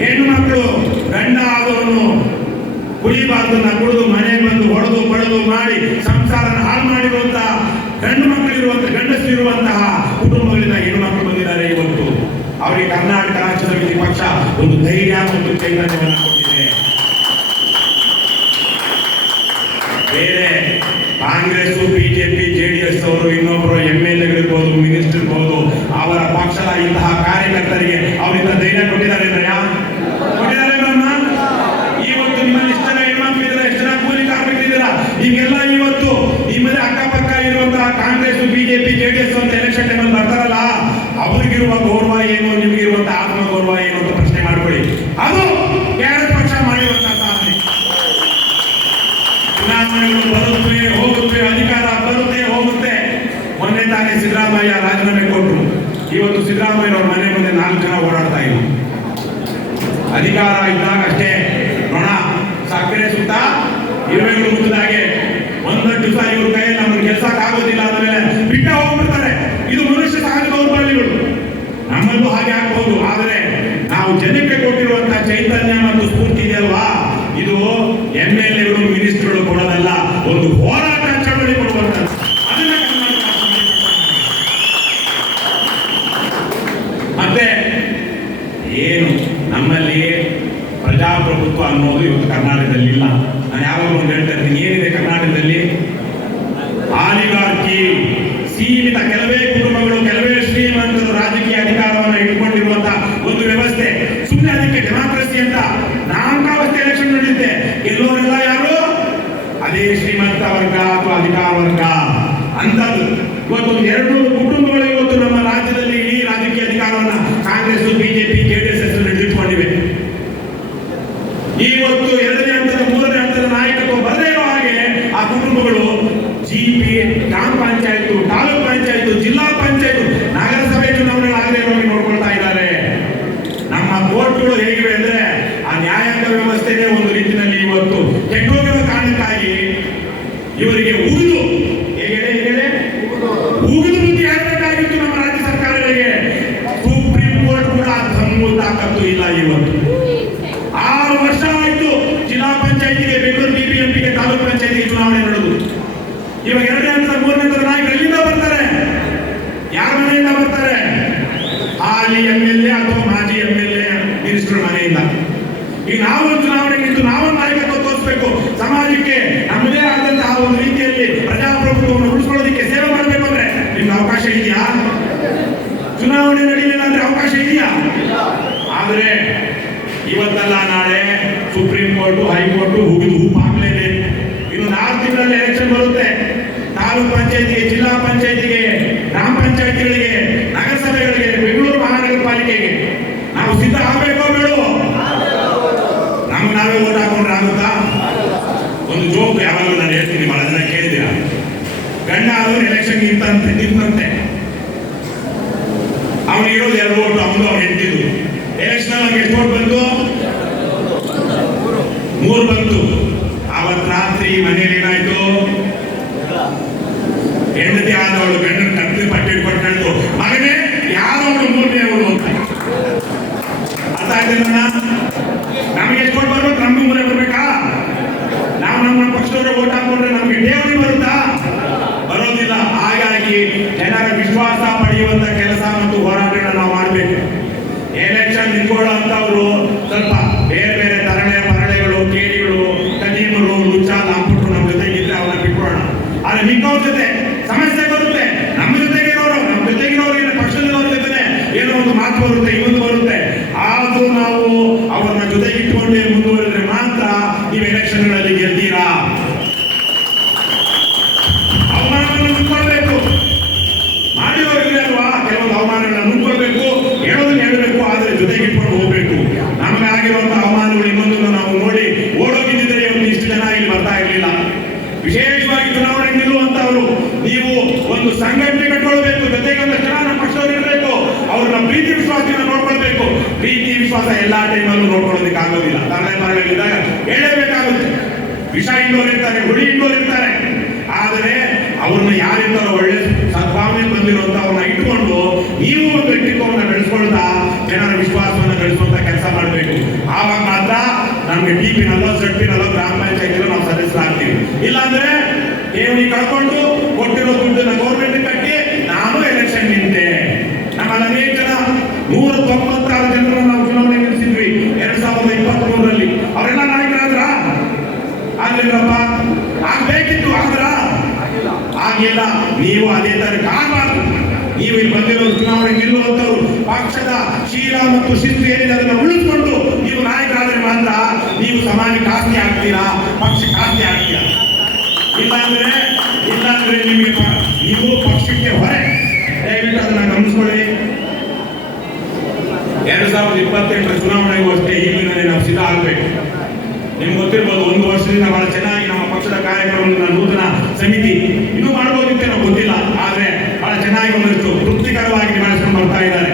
ಹೆಣ್ಣು ಮಕ್ಕಳು ಗಂಡ ಆದವನು ಕುಡಿಬಾರ್ದನ್ನ ಕುಡಿದು ಮನೆಗೆ ಬಂದು ಹೊಡೆದು ಬಡದು ಮಾಡಿ ಸಂಸಾರನ ಹಾಳು ಮಾಡಿರುವಂತಹ ಗಂಡಸರಿರುವಂತಹ ಕುಟುಂಬಗಳಿಂದ ಹೆಣ್ಣು ಮಕ್ಕಳು ಬಂದಿದ್ದಾರೆ. ಇವತ್ತು ಅವರಿಗೆ ಕರ್ನಾಟಕ ರಾಜ್ಯ ಸಮಿತಿ ಪಕ್ಷ ಒಂದು ಧೈರ್ಯ ಮತ್ತು ಚೈತನ್ಯವನ್ನು ಕೊಟ್ಟಿದೆ. ಬೇರೆ ಕಾಂಗ್ರೆಸ್, ಬಿಜೆಪಿ, ಜೆಡಿಎಸ್ ಅವರು ಇನ್ನೊಬ್ಬರು MLA-ಗಳಿರ್ಬೋದು, ಮಿನಿಸ್ಟರ್ ಇರ್ಬೋದು, ಅವರ ಪಕ್ಷದ ಇಂತಹ ಕಾರ್ಯಕರ್ತರಿಗೆ ಅವರಿಂದ ಧೈರ್ಯ ಕೊಟ್ಟಿದ್ದಾರೆ. ಕೊಟ್ಟಿದ್ದಾರೆ ಬ್ರಹ್ಮ. ಇವತ್ತು ನಿಮ್ಮಲ್ಲಿ ಎಷ್ಟು ಜನ ಹೆಣ್ಮಕ್ಳು ಇದ್ದಾರೆ, ಎಷ್ಟು ಜನ ಕೂಲಿ ಕಾರ್ಮಿಕರಿದ್ದೀರಾ, ಈಗೆಲ್ಲ ಇವತ್ತು ನಿಮ್ಮದೇ ಅಕ್ಕಪಕ್ಕ ಇರುವಂತಹ ಕಾಂಗ್ರೆಸ್, ಬಿಜೆಪಿ, ಜೆಡಿಎಸ್ ಅಂತ ಎಲೆಕ್ಷನ್ ಟೈಮಲ್ಲಿ ಬರ್ತಾರಲ್ಲ, ಅವ್ರಿಗಿರುವ ಗೌರವ ಏನು, ನಿಮಗಿರುವಂತಹ ಆತ್ಮ ಗೌರವ ಏನು ಅಂತ ಪ್ರಶ್ನೆ ಮಾಡ್ಕೊಳ್ಳಿ. ಅದು ಎರಡು ಪಕ್ಷ ಮಾಡಿರುವಂತಹ ಸಾಧನೆ. ಚುನಾವಣೆಗಳು ಬರುತ್ತೆ ಹೋಗುತ್ತೆ, ಅಧಿಕಾರ ಬರುತ್ತೆ ಹೋಗುತ್ತೆ. ಮೊನ್ನೆ ತಾನೇ ಸಿದ್ದರಾಮಯ್ಯ ರಾಜೀನಾಮೆ ಕೊಟ್ಟರು. ಇವತ್ತು ಸಿದ್ದರಾಮಯ್ಯನವ್ರ ಮನೆ ಮುಂದೆ 4 ಜನ ಓಡಾಡ್ತಾ ಇದ್ರು. ಅಧಿಕಾರ ಇದ್ದಾಗ ಅಷ್ಟೇ ನೊಣ ಸಕ್ಕರೆ ಸುತ್ತ ಇರುವೆಗಳು ಮುಟ್ಟಿದಾಗೆ ಒಂದೊಂದು ದಿವಸ ಇವ್ರ ಕೈಯಲ್ಲಿ ನಮ್ಗೆ ಕೆಲಸ ಆಗೋದಿಲ್ಲ ಅಂದ್ಮೇಲೆ ಬಿಟ್ಟ ಹೋಗ್ಬಿಡ್ತಾರೆ. ಇದು ಮನುಷ್ಯ ಸಹಜ ದೌರ್ಬಲ್ಯಗಳು. ನಮ್ಮಲ್ಲೂ ಹಾಗೆ ಆಗ್ಬಹುದು. ಆದರೆ ನಾವು ಜನಕ್ಕೆ ಕೊಟ್ಟಿರುವಂತಹ ಚೈತನ್ಯ ಮತ್ತು ಸ್ಫೂರ್ತಿ ಇದೆಯಲ್ವಾ, ಇದು MLA-ಗಳು, ಮಿನಿಸ್ಟರ್ಗಳು ಕೊಡೋದಲ್ಲ, ಒಂದು ಹೋರಾಟ ಚಳವಳಿ ಕೊಡುವಂಥದ್ದು. ಅದನ್ನ ಮತ್ತೆ ಏನು ನಮ್ಮಲ್ಲಿ ಪ್ರಜಾಪ್ರಭುತ್ವ ಅನ್ನೋದು ಇವತ್ತು ಕರ್ನಾಟಕದಲ್ಲಿ ಇಲ್ಲ. ನಾನು ಯಾವಾಗಲೂ ಒಂದು ಹೇಳ್ತಾ ಇರ್ತೀನಿ, ಏನಿದೆ ಕರ್ನಾಟಕದಲ್ಲಿ? ಆಲಿಗಾರ್ಕಿ, ಸೀಮಿತ ಕೆಲವೇ ಕುಟುಂಬಗಳು, ಕೆಲವೇ ಶ್ರೀಮಂತರು ರಾಜಕೀಯ ಅಧಿಕಾರವನ್ನು ಇಟ್ಕೊಂಡಿರುವಂತಹ ಒಂದು ವ್ಯವಸ್ಥೆ. ಸುಮ್ಮನೆ ಅದಕ್ಕೆ ಡೆಮಾಕ್ರಸಿ ಅಂತ ನಾಲ್ಕಾವಸ್ಥೆ ಎಲೆಕ್ಷನ್ ನಡೆಯುತ್ತೆ. ಗೆಲ್ಲೋರೆಲ್ಲ ಯಾರು? ಅದೇ ಶ್ರೀಮಂತ ವರ್ಗ ಅಥವಾ ಅಧಿಕಾರ ವರ್ಗ ಅಂತದ್ದು. ಇವತ್ತು 200 ಕುಟುಂಬಗಳು ಇವತ್ತು ನಮ್ಮ ರಾಜ್ಯದಲ್ಲಿ ಈ ರಾಜಕೀಯ ಅಧಿಕಾರವನ್ನ ಕಾಂಗ್ರೆಸ್, ಬಿಜೆಪಿ, ಜೆಡಿಎಸ್ ಹಿಡಿದುಕೊಂಡಿವೆ. ಇವತ್ತು 2ನೇ ಹಂತದ 3ನೇ ಹಂತದ ನಾಯಕತ್ವ ಬರದೇ ಇರೋ ಹಾಗೆ ಆ ಕುಟುಂಬಗಳು ಜಿಪಿ, ಗ್ರಾಮ ಪಂಚಾಯತ್, ತಾಲೂಕ್ ಪಂಚಾಯತ್, ಜಿಲ್ಲಾ ಪಂಚಾಯತ್, ನಗರಸಭೆ ಚುನಾವಣೆ ಆಗದೆ ಇರೋರಿಗೆ ನೋಡ್ಕೊಳ್ತಾ ಇದ್ದಾರೆ. ನಮ್ಮ ಕೋರ್ಟ್ಗಳು ಹೇಗಿವೆ ಅಂದ್ರೆ ಆ ನ್ಯಾಯಾಂಗ ವ್ಯವಸ್ಥೆನೇ ಒಂದು ರೀತಿಯಲ್ಲಿ ಇವತ್ತು ಕೆಟ್ಟೋಗಿರೋ ಕಾರಣಕ್ಕಾಗಿ ಇವರಿಗೆ ಉಗಿದು ಹೇಗೆ ಈಗ ನಾವು ಚುನಾವಣೆ ನಿಂತು ನಾವು ನಾಯಕತ್ವ ತೋರಿಸಬೇಕು, ಸಮಾಜಕ್ಕೆ ನಮ್ಮದೇ ಆದಂತಹ ಒಂದು ರೀತಿಯಲ್ಲಿ ಪ್ರಜಾಪ್ರಭುತ್ವವನ್ನು ಉಳಿಸ್ಕೊಳ್ಳೋದಕ್ಕೆ ಸೇವೆ ಮಾಡಬೇಕು ಅಂದ್ರೆ ನಿಮ್ಗೆ ಅವಕಾಶ ಇದೆಯಾ? ಚುನಾವಣೆ ನಡೀಲಿಲ್ಲ ಅಂದ್ರೆ ಅವಕಾಶ ಇದೆಯಾ? ಆದ್ರೆ ಇವತ್ತಲ್ಲ ನಾಳೆ ಸುಪ್ರೀಂ ಕೋರ್ಟ್ ಹೈಕೋರ್ಟ್ ಹೋಗಿದ್ದು ಹೂಪಾಗ್ಲೇನೆ. ಇನ್ನು 4 ತಿಂಗಳಲ್ಲಿ ಎಲೆಕ್ಷನ್ ಬರುತ್ತೆ. ತಾಲೂಕ್ ಪಂಚಾಯತಿಗೆ, ಜಿಲ್ಲಾ ಪಂಚಾಯತಿಗೆ, ಗ್ರಾಮ ಪಂಚಾಯತಿಗಳಿಗೆ, ನಗರಸಭೆಗಳಿಗೆ, ಬೆಂಗಳೂರು ಮಹಾನಗರ ಪಾಲಿಕೆಗೆ ನಾವು ಸಿದ್ಧ ಆಗಬೇಕೋ ಬೇಡವೋ? ನಮ್ಗೆ ನಾವೇ ಓಟ್ ಹಾಕೊಂಡ್ರೆ ಆಗುತ್ತಾ? ಒಂದು ಜೋಕ್ ಯಾವಾಗಲೂ ನಾನು ಹೇಳ್ತೀನಿ, ಬಹಳ ಜನ ಕೇಳಿದ್ದೀರಾ. ಗಂಡ ಆದವರು ಎಲೆಕ್ಷನ್ ನಿಂತಂತೆ ಅವನು ಇರೋದು 2 ಓಟು, ಅವನು ಅವ್ನು ಹೆಂಡತಿದ್ದು. ಎಲೆಕ್ಷನ್ ಅವ್ರಿಗೆ ಎಷ್ಟು ಓಟ್ ಬಂತು? 3 ಬಂತು. ಅವತ್ ರಾತ್ರಿ ಮನೇಲಿ ಏನಾಯ್ತು? ಹೆಂಡತಿ ಆದವಳು ಗಂಡನ ಕತ್ತಿ ಪಟ್ಟಿ ಇಟ್ಕೊಂಡು ಹೇಳ್ತು, ಮಗನೇ ಯಾರವಳು 3ನೇ ಅವಳು ಅಂತ. ಅರ್ಥ ಆಯ್ತಲ್ಲ? ನಮಗೆ ಎಷ್ಟು ಓಟ್ ಬರ್ಬೇಕು? ನಮ್ಗೆ 3 ಬರ್ಬೇಕಾ? ನಾವು ನಮ್ಮ ಪಕ್ಷದವರು ಓಟ್ ಹಾಕೊಂಡ್ರೆ ನಮ್ಗೆ ಠೇವಣಿ ಬರುತ್ತಾ? ಬರೋದಿಲ್ಲ. ಹಾಗಾಗಿ ಜನರ ವಿಶ್ವಾಸ ಪಡೆಯುವಂತ ಕೆಲಸ ಮತ್ತು ಹೋರಾಟಗಳನ್ನ ನಾವು ಮಾಡಬೇಕು. ಎಲೆಕ್ಷನ್ ನಿಂತ್ಕೊಳ್ಳುವಂತವ್ರು ಸ್ವಲ್ಪ ಬೇರೆ ಬೇರೆ ಪರಳೆಗಳು, ಕೇಳಿಗಳು, ಕದೀಮರು, ಲುಚ್ಚ, ಲಾಂಪುಟ್ರು ನಮ್ಮ ಜೊತೆಗಿದ್ರೆ ಅವ್ರನ್ನ ಬಿಟ್ಕೊಳ್ಳೋಣ. ಆದ್ರೆ ಮಿಕ್ಕವ್ರ ಜೊತೆ ಸಮಸ್ಯೆ ಬರುತ್ತೆ. ನಮ್ಮ ಜೊತೆಗಿರೋರಿಗೆ ಪಕ್ಷದವ್ರ ಜೊತೆ ಏನೋ ಒಂದು ಮಾತು ಬರುತ್ತೆ, ಇನ್ನೊಂದು ಬರುತ್ತೆ. ಆದ್ರೂ ನಾವು ಅವ್ರನ್ನ ಜೊತೆಗಿಟ್ಕೊಂಡೇ ಮುಂದುವರೆದ್ರೆ ಮಾತ್ರ ನೀವು ಎಲೆಕ್ಷನ್ಗಳಲ್ಲಿ ಗೆಲ್ತೀರಾ. ಅವಮಾನಗಳನ್ನು ನುಂಗ್ಕೊಳ್ಬೇಕು. ಮಾಡಿರೋರಿಗೆ ಅಲ್ವಾ ಕೆಲವೊಂದು ಅವಮಾನಗಳನ್ನ ನುಂಗ್ಕೊಳ್ಬೇಕು, ಹೇಳೋದನ್ನ ಹೇಳಬೇಕು, ಆದ್ರೆ ಜೊತೆಗಿಟ್ಕೊಂಡು ಹೋಗ್ಬೇಕು. ನಮಗಾಗಿರುವಂತಹ ಅವಮಾನಗಳು ಇನ್ನೊಂದನ್ನು ನಾವು ನೋಡಿ ಓಡೋಗಿದ್ದರೆ ಇವತ್ತು ಇಷ್ಟು ಜನ ಇಲ್ಲಿ ಬರ್ತಾ ಇರಲಿಲ್ಲ. ವಿಶೇಷವಾಗಿ ಚುನಾವಣೆ ನಿಲ್ಲುವಂತವರು ನೀವು ಒಂದು ಸಂಘಟನೆ ಕಟ್ಕೊಳ್ಬೇಕು. ಜೊತೆಗೆ ಒಂದಷ್ಟು ಜನ ನಮ್ಮ ಪಕ್ಷದವರು ಇರಬೇಕು. ಅವ್ರನ್ನ ಪ್ರೀತಿ ವಿಶ್ವಾಸದಿಂದ ನೋಡ್ಕೊಳ್ಬೇಕು. ಪ್ರೀತಿ ವಿಶ್ವಾಸ ಎಲ್ಲಾ ಟೈಮಲ್ಲೂ ನೋಡ್ಕೊಳ್ಳೋದಕ್ಕೆ ಆಗೋದಿಲ್ಲ. ತಲೆಮಾರಿಗಳಿದ್ದಾಗ ಹೇಳಬೇಕಾಗುತ್ತೆ. ವಿಷ ಇಂಡೋರು ಇರ್ತಾರೆ, ಹುಳಿ ಇಂಡೋರು ಇರ್ತಾರೆ. ಆದರೆ ಅವ್ರನ್ನ ಯಾರಿದ್ದಾರೋ ಒಳ್ಳೆ ಸದ್ಭಾವನೆ ಬಂದಿರುವಂತ ಅವ್ರನ್ನ ಇಟ್ಕೊಂಡು ನೀವು ಒಂದು ವ್ಯಕ್ತಿತ್ವವನ್ನು ಬೆಳೆಸ್ಕೊಳ್ತಾ ಜನರ ವಿಶ್ವಾಸವನ್ನು ಗಳಿಸುವಂತ ಕೆಲಸ ಮಾಡಬೇಕು. ಆವಾಗ ಮಾತ್ರ ನಮ್ಗೆ ಟಿಪಿನಲ್ಲೋ ಸೆಟ್ಟಿನಲ್ಲೋ ಗ್ರಾಮ ಪಂಚಾಯತಿನಲ್ಲೋ ನಾವು ಸದಸ್ಯರಾಗ್ತೀವಿ. ಇಲ್ಲಾಂದ್ರೆ ಠೇವಣಿ ಕಳ್ಕೊಂಡು ಕೊಟ್ಟಿರೋ ದುಡ್ಡನ್ನ ಗೌರ್ಮೆಂಟ್ ಕಟ್ಟಿ ನಾನು ಎಲೆಕ್ಷನ್ ನಿಂತೆ. ನಮ್ಮಲ್ಲಿ ಅನೇಕ ಜನ 196 ಜನರನ್ನು ನಾವು ಚುನಾವಣೆ ನಡೆಸಿದ್ವಿ 2023ರಲ್ಲಿ. ಅವರೆಲ್ಲ ನಾಯಕರಾದ್ರ? ಆಗ್ಲಿಲ್ಲಪ್ಪ. ಆಗ್ಬೇಕಿತ್ತು, ಆದ್ರ ಆಗಿಲ್ಲ. ನೀವು ಅದೇ ತರ ಕಾಣಬಾರ್ದು. ನೀವು ಇಲ್ಲಿ ಬಂದಿರೋ ಚುನಾವಣೆ ನಿಲ್ಲುವಂತವ್ರು ಪಕ್ಷದ ಶೀಲ ಮತ್ತು ಶಿಸ್ತು ಏನಿದೆ ಅದನ್ನು ಉಳಿಸ್ಕೊಂಡು ನೀವು ನಾಯಕರಾದ್ರೆ ಮಾತ್ರ ನೀವು ಸಮಾಜಕ್ಕೆ ಆಸ್ತಿ ಆಗ್ತೀರಾ, ಪಕ್ಷಕ್ಕೆ ಆಸ್ತಿ ಆಗ್ತೀರಾ. ಇಲ್ಲಾಂದ್ರೆ ನಿಮಗೆ ನೀವು ಪಕ್ಷಕ್ಕೆ ಹೊರೆ. ದಯವಿಟ್ಟು ಅದನ್ನ ಗಮನಿಸ್ಕೊಳ್ಳಿ. 2028ರ ಚುನಾವಣೆಗೂ ಅಷ್ಟೇ ಈಗಿನ ನಾವು ಸಿದ್ಧ ಆಗ್ಬೇಕು. ನಿಮ್ಗೆ ಗೊತ್ತಿರ್ಬೋದು, 1 ವರ್ಷದಿಂದ ಬಹಳ ಚೆನ್ನಾಗಿ ನಮ್ಮ ಪಕ್ಷದ ಕಾರ್ಯಕ್ರಮವನ್ನು ನೂತನ ಸಮಿತಿ ಇನ್ನೂ ಮಾಡಬಹುದಿತ್ತೆ, ನಾವು ಗೊತ್ತಿಲ್ಲ. ಆದ್ರೆ ಬಹಳ ಚೆನ್ನಾಗಿ ಒಂದಷ್ಟು ತೃಪ್ತಿಕರವಾಗಿ ನಿಭಾಯಿಸ್ಕೊಂಡು ಬರ್ತಾ ಇದ್ದಾರೆ.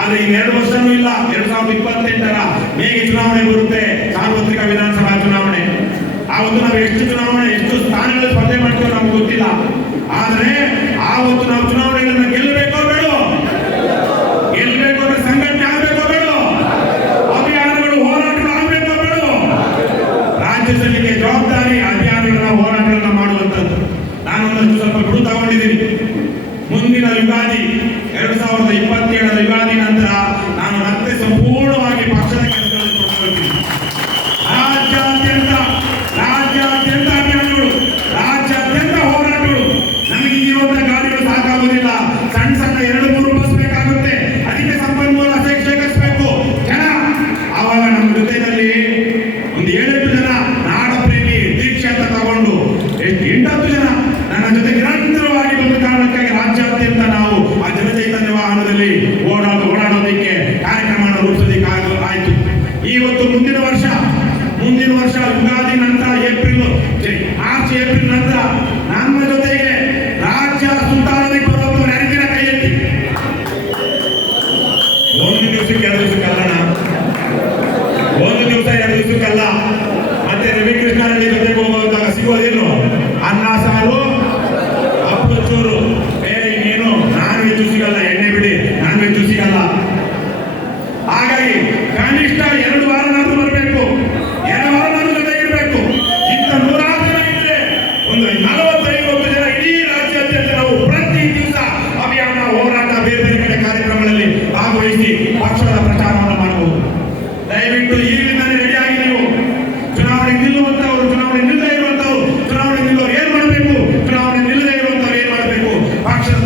ಆದ್ರೆ ಈಗ 2 ವರ್ಷನೂ ಇಲ್ಲ. 2028ರ ಮೇಗೆ ಚುನಾವಣೆ ಬರುತ್ತೆ, ಸಾರ್ವತ್ರಿಕ ವಿಧಾನಸಭಾ ಚುನಾವಣೆ. ಆವತ್ತು ನಾವು ಎಷ್ಟು ಸ್ಥಾನಗಳಲ್ಲಿ ಸ್ಪರ್ಧೆ ಮಾಡ್ತೀವೋ ನಮ್ಗೆ ಗೊತ್ತಿಲ್ಲ. ಆದ್ರೆ ಆವತ್ತು ನಾವು ಚುನಾವಣೆಗಳನ್ನ ಗೆಲ್ಲಬೇಕೋ ಬೇಡೋ? ಗೆಲ್ಲಬೇಕು ಅಂದ್ರೆ ಸಂಘಟನೆ ಆಗ್ಬೇಕೋ ಬೇಡೋ? ಅಭಿಯಾನಗಳು, ಹೋರಾಟಗಳು ಆಗ್ಬೇಕೋ ಬೇಡೋ? ರಾಜ್ಯ ಸಮಿತಿಯ ಜವಾಬ್ದಾರಿ ಅಭಿಯಾನಗಳನ್ನ, ಹೋರಾಟಗಳನ್ನ ಮಾಡುವಂತದ್ದು. ನಾನೊಂದಷ್ಟು ಸ್ವಲ್ಪ ಬಿಡು ತಗೊಂಡಿದ್ದೀನಿ. ಮುಂದಿನ ಯುಗಾದಿ 2027ರ ಯುಗಾದಿ ನಂತರ ನಾನು ಮತ್ತೆ ಸಂಪೂರ್ಣವಾಗಿ ಪಕ್ಷದ ಕೆಲಸಗಳನ್ನು ತೊಡಗಿಕೊಳ್ತೀನಿ. ರಾಜ್ಯಾದ್ಯಂತ ಅಭಿಯಾನಗಳು, ರಾಜ್ಯಾದ್ಯಂತ ಹೋರಾಟಗಳು. ನಮಗೆ ಇರುವಂತಹ ಗಾಡಿಗಳು ಸಾಕಾಗುವುದಿಲ್ಲ. ಸಣ್ಣ 2-3 ಬಸ್ ಬೇಕಾಗುತ್ತೆ. ಅದಕ್ಕೆ ಸಂಪನ್ಮೂಲ ಶೇಖರಿಸಬೇಕು ಜನ. ಆವಾಗ ನಮ್ಮ ಜೊತೆಯಲ್ಲಿ ಒಂದು 7-8 ಜನ ನಾಡ ಪ್ರೇಮಿ ದೀಕ್ಷೆ ಅಂತ ತಗೊಂಡು 8-10 ಜನ ನನ್ನ ಜೊತೆ ನಿರಂತರವಾಗಿ ಬಂದ ಕಾರಣಕ್ಕಾಗಿ ರಾಜ್ಯಾದ್ಯಂತ ನಾವು ಆ ಜನಚೈತನ್ಯ ವಾಹನದಲ್ಲಿ